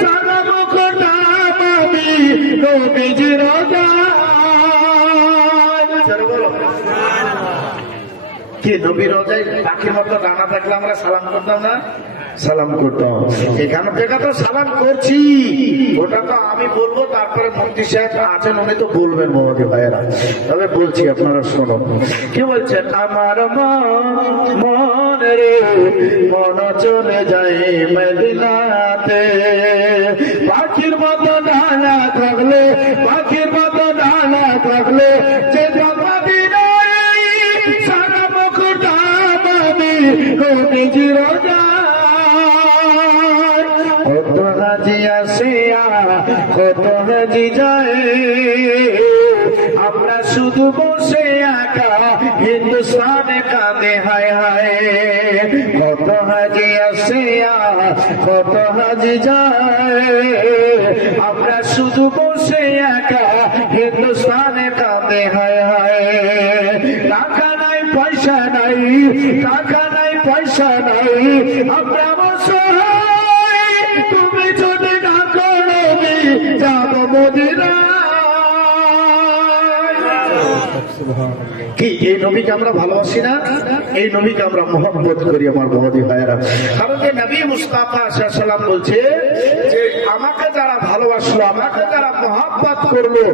সারা মুখটা পাবি নবীজির রোজায়। বলো কি নবীর রোজায় পাখির মতো ডানা থাকলে আমরা সালাম করতাম না? সালাম করতাম। এখানে থেকে তো সালাম করছি, ওটা তো আমি বলবো, তারপরে মন্ত্রী সাহেব আছেন উনি তো বলবেন মোহাম্মদ ভাইয়েরা। তবে বলছি আপনারা শোনো কি বলছেন। আমার মন রে মন চলে যায় মদিনাতে, পাখির মতো ডানা থাকলে পাখির মতো ডানা থাকলে যে মদিনায় সারা মুখটা পাবি নবীজির রোজায়। কত হাজি আসে কত হাজি যায়, আমরা শুধু বসে একা হিন্দুস্তানে কাঁদে হায় হায়। কত হাজি আসে কত হাজি যায়, আমরা শুধু বসে একা হিন্দুস্তানে কাঁদে হায় হায়। টাকা নাই পয়সা নাই, টাকা নাই পয়সা নাই, আমরা অসহায়, তুমি যদি না করো যাব মদিনায়। কি এই নবীকে আমরা ভালোবাসি না? এই নবীকে আমরা মহব্বত করি আমার বহদি ভাইয়েরা। কারণ যে নবী মুস্তাফা সাল্লাল্লাহু বলছে যে আমাকে যারা ভালোবাসলো, আমাকে যারা মহব্বত করলো,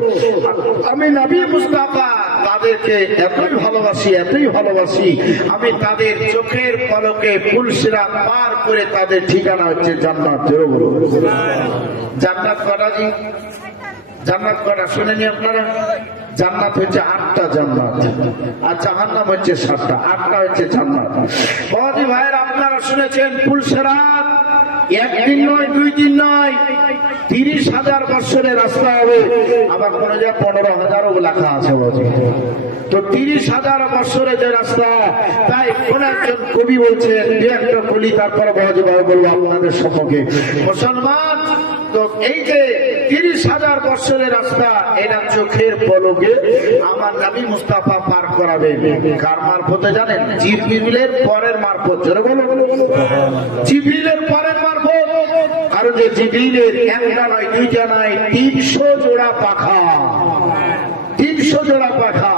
আমি নবী মুস্তাফা তাদেরকে এতই ভালোবাসি আমি তাদের চোখের পলকে পুলসিরাত পার করে তাদের ঠিকানা হচ্ছে জান্নাত। জোরে বলুন জান্নাত কটা জি? জান্নাত কটা শুনেনি আপনারা? জান্নাত হচ্ছে 8টা জান্নাত, আর জাহান্নাম হচ্ছে 7টা। 8টা হচ্ছে জান্নাত। বড়দি ভাইয়ের আপনারা শুনেছেন পুলসিরাত একদিন নয়, 2 দিন নয়, 30,000 বছরের রাস্তা হবে। আবার কোন জায়গায় 15,000ও লেখা আছে বড়দি। তো 30,000 বছরের যে রাস্তা, তাই কোন একজন কবি বলছেন, যে একটা বলি তারপরে বড়দি ভাই বলবো আপনাদের সম্পর্কে। মুসলমান তো এই যে 30,000 বছরের রাস্তা, এটা চোখের পলকে আমার নবী মুস্তাফা পার করাবে। কার মারফতে জানেন? জিবরিলের পরের মারফত। জোরে বলুন জিবরিলের পরের মারফত। কারণ যে জিবরিলের একটা নয়, 2টা নয়, 300 জোড়া পাখা। 300 জোড়া পাখা।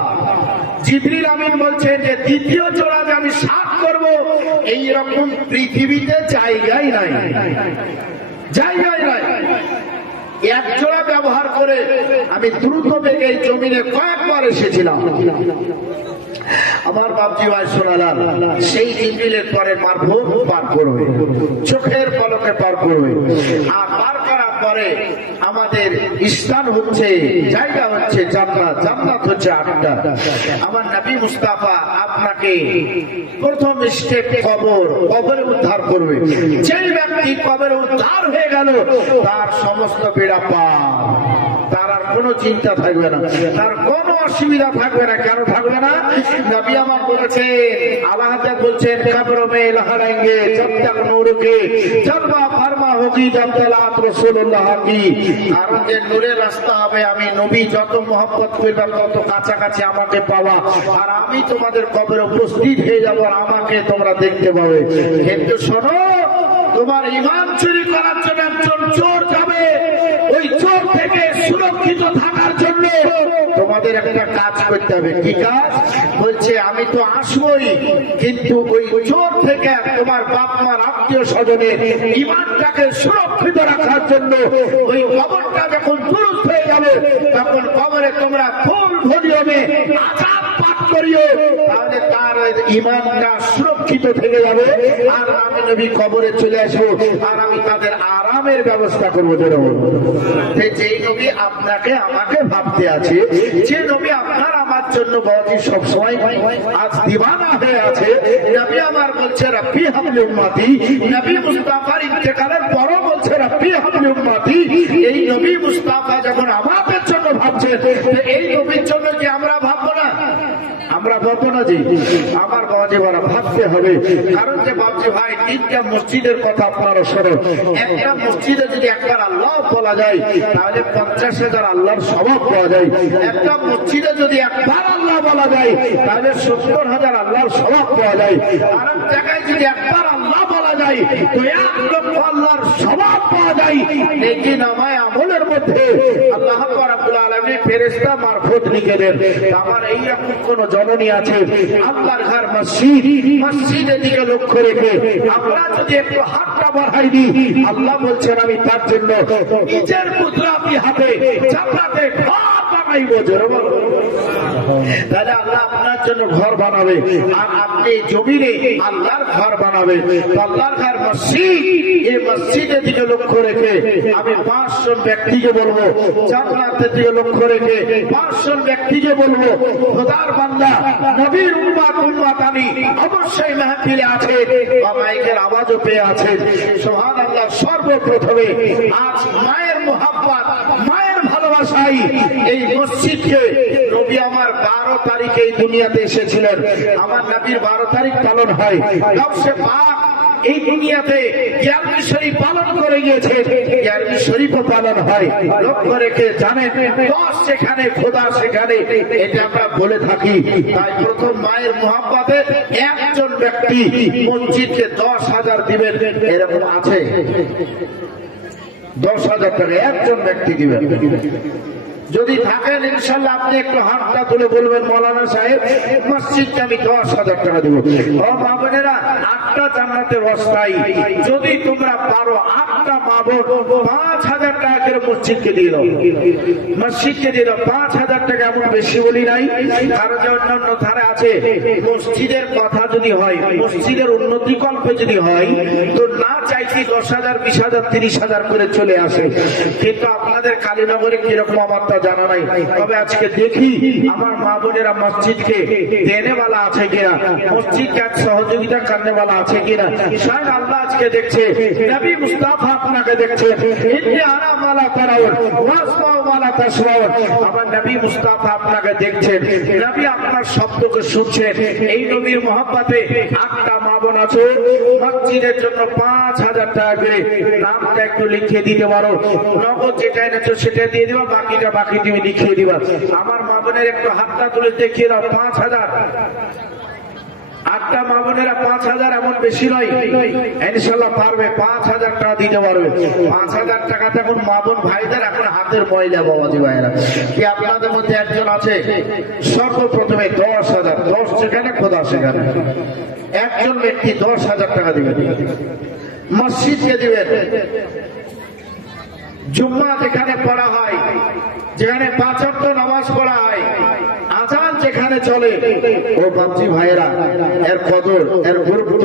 জিবরিল আমিন বলছেন যে দ্বিতীয় জোড়া যে আমি সাত করব, এইরকম পৃথিবীতে জায়গাই নাই। এক জোড়া ব্যবহার করে আমি দ্রুত বেগে জমিনে কয়েকবার এসেছিলাম। আমার বাপজি ভাই শোনালাম, সেই জিবরিলের পরের মারফত পার করবে, চোখের পলকে পার করবে। আর পার করার পরে আমাদের স্থান হচ্ছে, জায়গা হচ্ছে জান্নাত। জান্নাত হচ্ছে 8টা। আমার নবী মুস্তাফা আপনাকে প্রথম স্টেপ কবরে উদ্ধার করবে। যেই ব্যক্তি কবরে উদ্ধার হয়ে গেল, তার সমস্ত পীড়া পার, তার আর কোনো চিন্তা থাকবে না, তার কোনো অসুবিধা থাকবে না। কেন থাকবে না? নবী আমার বলেছেন, আল্লাহ বলছেন, কবর মে লহড়েঙ্গে জব তক নূর কে জলবা ফরমা হোগি জব তলাত রাসূলুল্লাহ কি। কারণ যে নূরের রাস্তা হবে, আমি নবী যত মহব্বত করবে তত কাছাকাছি আমাকে পাওয়া, আর আমি তোমাদের কবরে উপস্থিত হয়ে যাব, আর আমাকে তোমরা দেখতে পাবে। কিন্তু শোনো, তোমার ঈমান চুরি করার জন্য একজন চোর যাবে। ওই চোর থেকে সুরক্ষিত থাকার জন্য তোমাদের একটা কাজ করতে হবে। কি কাজ? বলছে আমি তো আসবই, কিন্তু ওই চোর থেকে তোমার বাপ মার আত্মীয় স্বজনের ঈমানটাকে সুরক্ষিত রাখার জন্য ওই কবরটা যখন দুরুস্ত হয়ে যাবে, তখন কবরে তোমরা ফুল ভরিয়ে আযাব পাঠ করিও, তাহলে তার ঈমানটা সুরক্ষিত থেকে যাবে। আর আমি নবী কবরে চলে আসবো, আর আমি তাদের আরামের ব্যবস্থা করবো। যেই নবী আপনাকে আমাকে ভাবতে আছে, যে নবী আপনার আমার জন্য বড়জি সবসময় আজ দিওয়ানা হয়ে আছে, নবী আমার বলছে রব্বি হাবলি উম্মতি। নবী মুস্তাফার ইন্তেকালের পরও বলছে রব্বি হাবলি উম্মতি। এই নবী মুস্তাফা যখন আমাদের জন্য ভাবছে, এই নবীর জন্য কি আমরা ভাববো না? আমরা ভাববো না যে আমার বাবাজি বারা ভাবতে হবে। কারণ যে বাবজি ভাই, 3টা মসজিদের কথা আপনারা শোনেন। একটা মসজিদে যদি একবার আল্লাহ বলা যায়, তাহলে 50,000 আল্লাহর স্বভাব পাওয়া যায়। একটা মসজিদে যদি একবার আল্লাহ বলা যায়, তাহলে 70,000 আল্লাহর স্বভাব পাওয়া যায়। আর এক জায়গায় যদি একবার আল্লাহ বলা যায়, তো 1 লক্ষ আল্লাহর স্বভাব পাওয়া যায়। নেকি নামায় আমলের মধ্যে আল্লাহ রাব্বুল আলামিন ফেরেশতা মারফত লিখে দেন। আমার এইরকম কোন জননী আছে, আল্লাহর ঘর মসজিদ, মসজিদের দিকে লক্ষ্য রেখে আমরা যদি একটু হাতটা বাড়াই দিই, আল্লাহ বলছেন আমি তার জন্য নিজের কুদরতি হাতে জান্নাতে ঘর বানাইব। জোরে বলো। তাহলে আল্লাহ আপনার জন্য ঘর বানাবে, আর আপনি জমিনে আল্লাহর ঘর বানাবেন। আল্লাহর ঘর মসজিদ, এই মসজিদের দিকে লক্ষ্য রেখে আমি 5 জন ব্যক্তিকে বলবো, জান্নাতের দিকে লক্ষ্য রেখে 5 জন ব্যক্তিকে বলবো, খোদার বান্দা নবীর উম্মতানি অবশ্যই মাহফিলে আছে বা মাইকের আওয়াজও পেয়ে আছেন। সুবহানাল্লাহ। সর্বপ্রথমে আজ মায়ের মুহাব্বত, মায়ের ভালোবাসাই এই মসজিদকে নবী আমার 12 তারিখে এই দুনিয়াতে এসেছিলেন। আমার নবীর 12 তারিখ পালন হয়। গাউসে পাক এই দুনিয়াতে গিয়ারবি শরীফ পালন করে গিয়েছে, গিয়ারবি শরীফও পালন হয়। লক্ষ্য রেখে জানেন, 10 সেখানে খোদা সেখানে, এটা আমরা বলে থাকি। তাই প্রথম মায়ের মুহাব্বতে একজন ব্যক্তি মসজিদকে 10,000 দিবেন, এরকম আছে? 10,000 টাকা একজন ব্যক্তি দিবেন। যদি থাকেন ইনশাল্লাহ আপনি একটু হাতটা তুলে বলবেন মৌলানা সাহেব মসজিদকে আমি 10,000 টাকা দেবো। ও মা বোনেরা, 8টা জান্নাতের অস্থায়ী, যদি তোমরা পারো 8টা মা বোন 5,000 টাকা করে মসজিদকে দিয়ে দাও, মসজিদকে দিয়ে দাও। 5,000 টাকা এমন বেশি বলি নাই, কারণ যে অন্যান্য ধারে আছে মসজিদের কথা যদি হয়, মসজিদের উন্নতি কল্পে যদি হয়, তো না চাইছি 10,000 20,000 30,000 করে চলে আসে। কিন্তু আপনাদের কালীনগরে কিরকম আমার তা জানা নাই, তবে আজকে দেখি আমার মা বোনেরা মসজিদকে দেনেওয়ালা আছে কিনা, মসজিদকে এক সহযোগিতা করনেওয়ালা আছে কিনা। স্বয়ং আল্লাহ আজকে দেখছে, নবী মুস্তাফা আপনাকে দেখছে। ইন্নি আরা মালা তারাউন ওয়াসমাউ মালা তাসমাউন, আমার নবী মুস্তাফা আপনাকে দেখছেন, নবী আপনার শব্দকে শুনছেন। এই নবীর মহব্বতে 8টা মা বোন আছে, মসজিদের জন্য 5,000 টাকা করে নামটা একটু লিখে দিতে পারো, নগদ যেটা এনেছো সেটা দিয়ে দিবা, বাকি তুমি লিখিয়ে দিবা। আমার মা বোনের একটু হাতটা তুলে দেখিয়ে দাও। 5,000, 8টা মা বোনেরা 5,000 এমন বেশি নয়, ইনশাল্লাহ পারবে, 5,000 টাকা দিতে পারবে। 5,000 টাকাতে এখন মা বোন ভাইদের এখন হাতের ময়লা বাবাজি ভাইরা। কি আপনাদের মধ্যে একজন আছে সর্বপ্রথমে 10,000, 10 যেখানে খোদা সেখানে একজন ব্যক্তি 10,000 টাকা দিবেন, মসজিদকে দিবেন। জুম্মা যেখানে পড়া হয়, যেখানে 5 ওয়াক্ত নামাজ পড়া হয়, আজান যেখানে চলে, ও বাপজি ভাইয়েরা এর কদর এর গুরুত্ব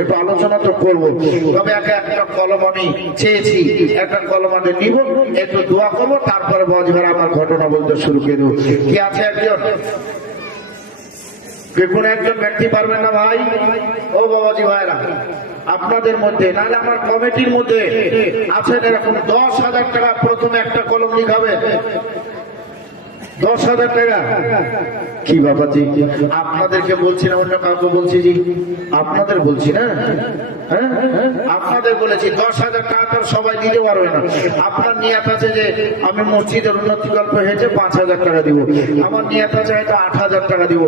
একটু আলোচনা তো করবো। তবে একটা কলম আমি চেয়েছি, একটা কলম আমি নিব, একটু দোয়া করবো, তারপরে বাবাজি ভাইরা আমার ঘটনা বলতে শুরু করে দেবো। কি আছে একজন, কোন একজন ব্যক্তি পারবেন না ভাই? ও বাবাজি ভাইরা আপনাদের মধ্যে, নাহলে আমার কমিটির মধ্যে আছেন এরকম 10,000 টাকা প্রথমে একটা কলম লিখাবে। 10,000 টাকা কি বাবাজি আপনাদেরকে বলছি না, অন্য কাউকে বলছি? জি আপনাদের বলছি না, হ্যাঁ আপনাদের বলেছি। 10,000 টাকা তো সবাই দিতে পারবে না। আপনার নিয়ত আছে যে আমি মসজিদের উন্নতি গল্প হয়েছে 5,000 টাকা দিব, আমার নিয়ত আছে হয়তো 8,000 টাকা দিব,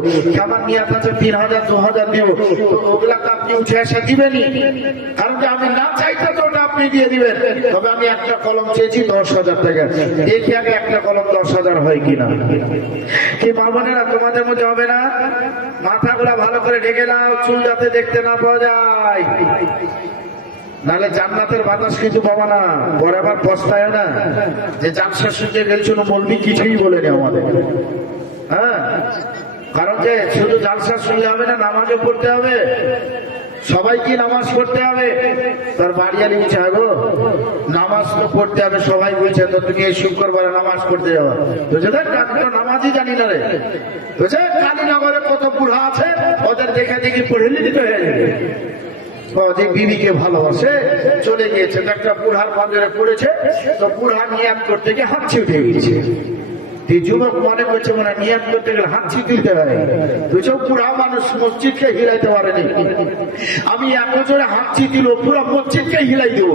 আমার নিয়ত আছে 3,000 2,000 দিব, ওগুলাকে আপনি উঠে এসে দিবেনই, কারণ যে আমি না চাইতে তো ওটা আপনি দিয়ে দিবেন। তবে আমি একটা কলম চেয়েছি 10,000 টাকা, দেখি আগে একটা কলম 10,000 হয় কিনা। কি মা বোনেরা তোমাদের মধ্যে হবে না? মাথাগুলা ভালো করে ঢেকে নাও, চুল যাতে দেখতে না পাওয়া যায়, নাহলে জান্নাতের বাতাস কিছু পাবো না। পরে আবার পস্তায় না যে জালসা শুনতে গেছিল মলবি কিছুই বলেনি আমাদের। হ্যাঁ, কারণ যে শুধু জালসা শুনলে হবে না, নামাজও পড়তে হবে, সবাইকে নামাজ পড়তে হবে। তোর বাড়িয়ালি বলছে গো নামাজ তো পড়তে হবে, সবাই বলছে, তো তুমি এই শুক্রবারে নামাজ পড়তে যাবো। তো নামাজই জানি না রে, বুঝে কালীনগরে কত বুড়া আছে, ওদের দেখে দেখি পড়ে নিতে হয়ে যাবে। যে বিবিকে ভালোবাসে চলে গিয়েছে, একটা বুড়ার নজরে পড়েছে, তো বুড়া নিয়াত করতে গিয়ে হাঁচি উঠে গিয়েছে। যুবক মনে করছে মানে নিয়াত করতে গেলে হাঁচি তুলতে হয়, তুইসব বুড়া মানুষ মসজিদকে হিলাইতে পারেনি, আমি এত জোরে হাঁচি দিল পুরো মসজিদকে হিলাই দেবো।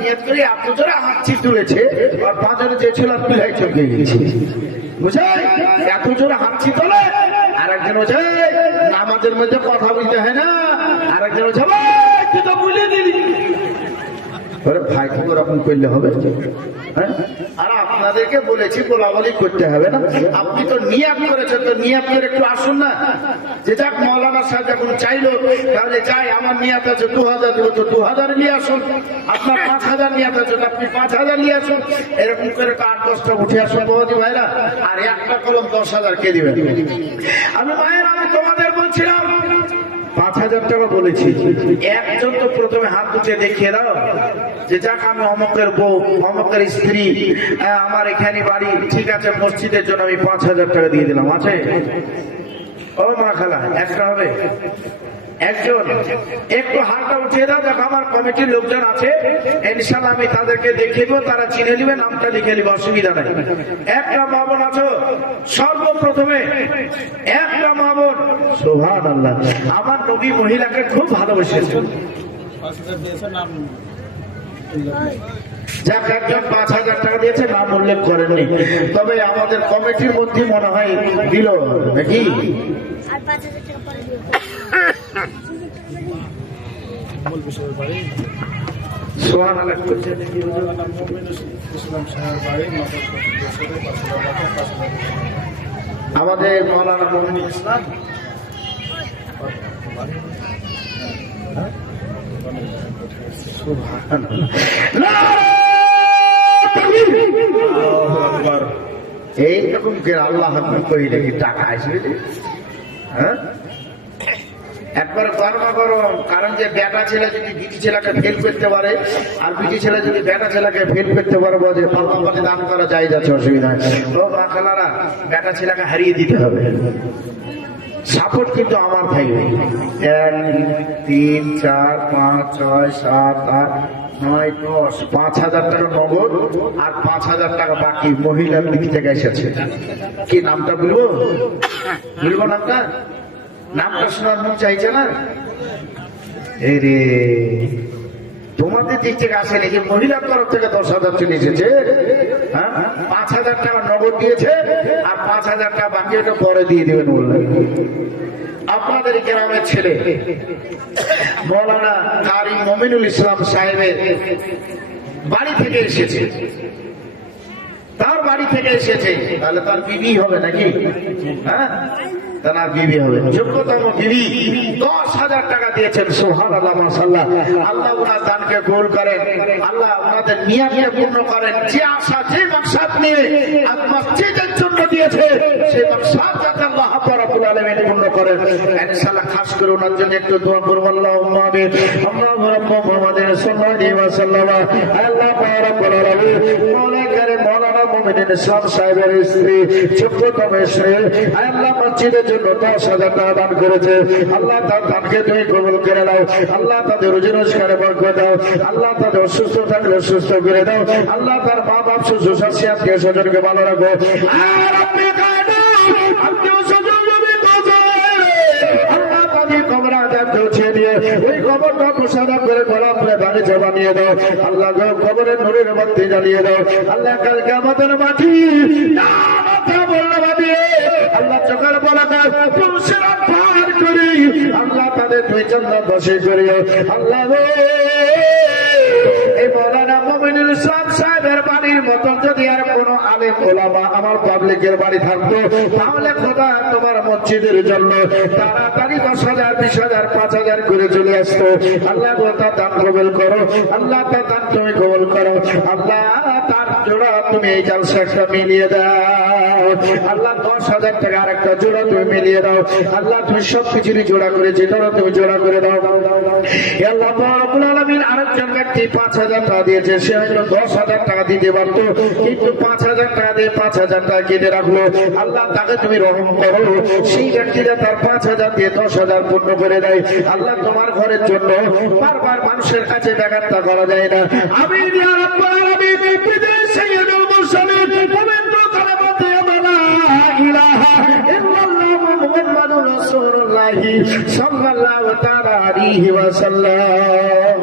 নিয়াত করে এত জোরে হাঁচি তুলেছে, আর বাজারে যে ছিল পিলাই চমকে গেছে, বুঝে এত জোরে হাঁচি তোলে। আর একজন বলছে নামাজের মধ্যে কথা বলতে হয় না, আর একজন বলছে তুই তো বলে দিলি। ভাই কি ওরকম করলে হবে? আর আপনাদেরকে বলেছি গোলাগুলি করতে হবে না, আপনি তো নিয়াত করেছেন, তো নিয়াত করে একটু আসুন না। যে যাক মৌলানা সাহেব যখন চাইলো, তাহলে যাই আমার নিয়াত আছে 2,000 দেবো, তো 2,000 নিয়ে আসুন। আপনার 5,000 নিয়াত আছে, আপনি 5,000 নিয়ে আসুন। এরকম করে 8-10টা উঠে আসুন বাবাজি ভাইরা, আর একটা কলম 10,000 কে দিবেন? আমি মায়ের আমি তোমাদের বলছিলাম 5,000 টাকা বলেছি। একজন তো প্রথমে হাত উঠে দেখিয়ে দাও যে যাক আমি অমকের বউ, অমকের স্ত্রী, আমার এখানে বাড়ি, ঠিক আছে মসজিদের জন্য আমি 5,000 টাকা দিয়ে দিলাম। আছে? ও মা খালা একটা হবে? একজন একটু হাতটা উঠিয়ে দাও, দেখো আমার কমিটির লোকজন আছে, ইনশাআল্লাহ আমি তাদেরকে দেখিয়ে দেবো, তারা চিনে নিবে, নামটা লিখে নিবে, অসুবিধা নাই। একটা মা বোন আছো, সর্বপ্রথমে একটা মা বোন, সুবহানাল্লাহ, আমার নবী মহিলাকে খুব ভালোবেসেছেন। যাক একজন 5,000 টাকা দিয়েছে, নাম উল্লেখ করেননি, তবে আমাদের কমিটির মধ্যে মনে হয় দিল নাকি। সুবহানাল্লাহ করছেন। ইসলাম সাহেব বাড়ি আমাদের মৌলানা মুমিন ইসলাম এইরকম করে আল্লাহ কইলে কি টাকা আসবে? হ্যাঁ, একবার গর্ব করো, কারণ যে বেটা ছেলে যদি বিটি ছেলেকে ফেল করতে পারে আর বিটি ছেলে যদি বেটা ছেলেকে ফেল করতে পারবো, যে পাল্লা পাল্লে দান করা যায় যাচ্ছে, অসুবিধা তো মাখালারা বেটা ছেলেকে হারিয়ে দিতে হবে। সাপোর্ট কিন্তু আমার থাকবে। 1 2 3 4 5 6 7 8 9 10 5,000 টাকা নগদ আর 5,000 টাকা বাকি মহিলার দিক থেকে এসেছে। কি নামটা বলবো? বলবো নামটা? নামটা শোনার মন চাইছে না? এই রে, তোমাদের দিক থেকে আসে নাকি? মহিলার তরফ থেকে 10,000 চলে এসেছে। হ্যাঁ, 5,000 টাকা নগদ দিয়েছে আর 5,000 টাকা বাকি, ওটা পরে দিয়ে দেবেন বললেন। আপনাদের গ্রামের ছেলে মৌলানা কারি মমিনুল ইসলাম সাহেবের বাড়ি থেকে এসেছে, তার বাড়ি থেকে এসেছে, তাহলে তার বিবি হবে নাকি? হ্যাঁ, তার বিবি হবে, যোগ্যতম বিবি। 10,000 টাকা দিয়েছেন। সুবহানাল্লাহ, মাশাআল্লাহ। আল্লাহ ওনার দানকে কবুল করেন, আল্লাহ ওনাদের নিয়াতকে পূর্ণ করেন। যে আশা, যে মাকসাদ নিয়ে আজ মসজিদের জন্য দিয়েছে, সেই মাকসাদ যাতে আল্লাহ রাব্বুল আলামিন পূর্ণ করেন। ইনশাআল্লাহ খাস করে ওনার জন্য একটু দোয়া করব। আল্লাহুম্মা আমিন। আল্লাহু রাব্বু মুহাম্মাদিন সাল্লাল্লাহু আলাইহি ওয়াসাল্লাম। আল্লাহ রাব্বুল আলামিন মৌলা করে মৌলানা মুমিনুল ইসলাম সাহেবের স্ত্রী, যোগ্যতম স্ত্রী, আল্লাহ মসজিদের জন্য 10,000 টাকা দান করেছে। আল্লাহ তার দানকে তুমি কবুল করে নাও। আল্লাহ তাদের রুজি রোজগারে বরকত দাও। আল্লাহ তাদের অসুস্থ থাকলে সুস্থ করে দাও। আল্লাহ তার মা বাপ শ্বশুর শাশুড়ি আত্মীয় স্বজনকে ভালো রাখো। আর আপনি আত্মীয় স্বজন যদি আল্লাহ তাদের কবর আজাদ পৌঁছে দিয়ে ওই কবরটা প্রসাদা করে গোলাপ করে বাগিচা বানিয়ে দাও। আল্লাহ কবরের নূরের বাতি জ্বালিয়ে দাও। আল্লাহ কালকে আমাদের মাটি আল্লাহ চোখের বলাটা পুরুষেরা পার করি। আল্লাহ তাদের দুই জান্নাত বসে করিও। আল্লাহ এই মৌলানা মুমিনুল ইসলাম সাহেবের বাড়ির মতন যদি আর কোন আলেম ওলামা আমার পাবলিকের বাড়ি থাকতো, তাহলে খোদা তোমার মসজিদের জন্য তাড়াতাড়ি 10,000 20,000 5,000 করে চলে আসতো। আল্লাহ তার দান কবুল করো। আল্লাহ তার দান তুমি কবুল করো। আল্লাহ তার জোড়া তুমি এই জালসা একটা মিলিয়ে দাও। আল্লাহ 10,000 টাকা আর একটা জোড়া তুমি মিলিয়ে দাও। আল্লাহ তুমি সবকিছুরই জোড়া করে যেটারও তুমি জোড়া করে দাও। আল্লাহ রাব্বুল আলামিন আরেকজন ব্যক্তি 5,000 টাকা দিয়েছে, সে হয়তো 10,000 টাকা দিতে পারত, কিন্তু 5,000 টাকা দিয়ে 5,000 টাকা কেটে রাখলো। আল্লাহ তাকে তুমি রহম করো। সেই ব্যক্তিরা তার 5,000 দিয়ে 10,000 পূর্ণ করে দেয়। আল্লাহ তোমার ঘরের জন্য বারবার মানুষের কাছে ব্যাঘাতটা করা যায় না। আমিন ইয়া রাব্বাল আলামিন। সাইয়্যিদুল মুরসালিন পবিত্র কালেমাতে লা ইলাহা ইল্লাল্লাহ মুহাম্মাদুর রাসূলুল্লাহ সাল্লাল্লাহু তাআলা আলাইহি ওয়াসাল্লাম।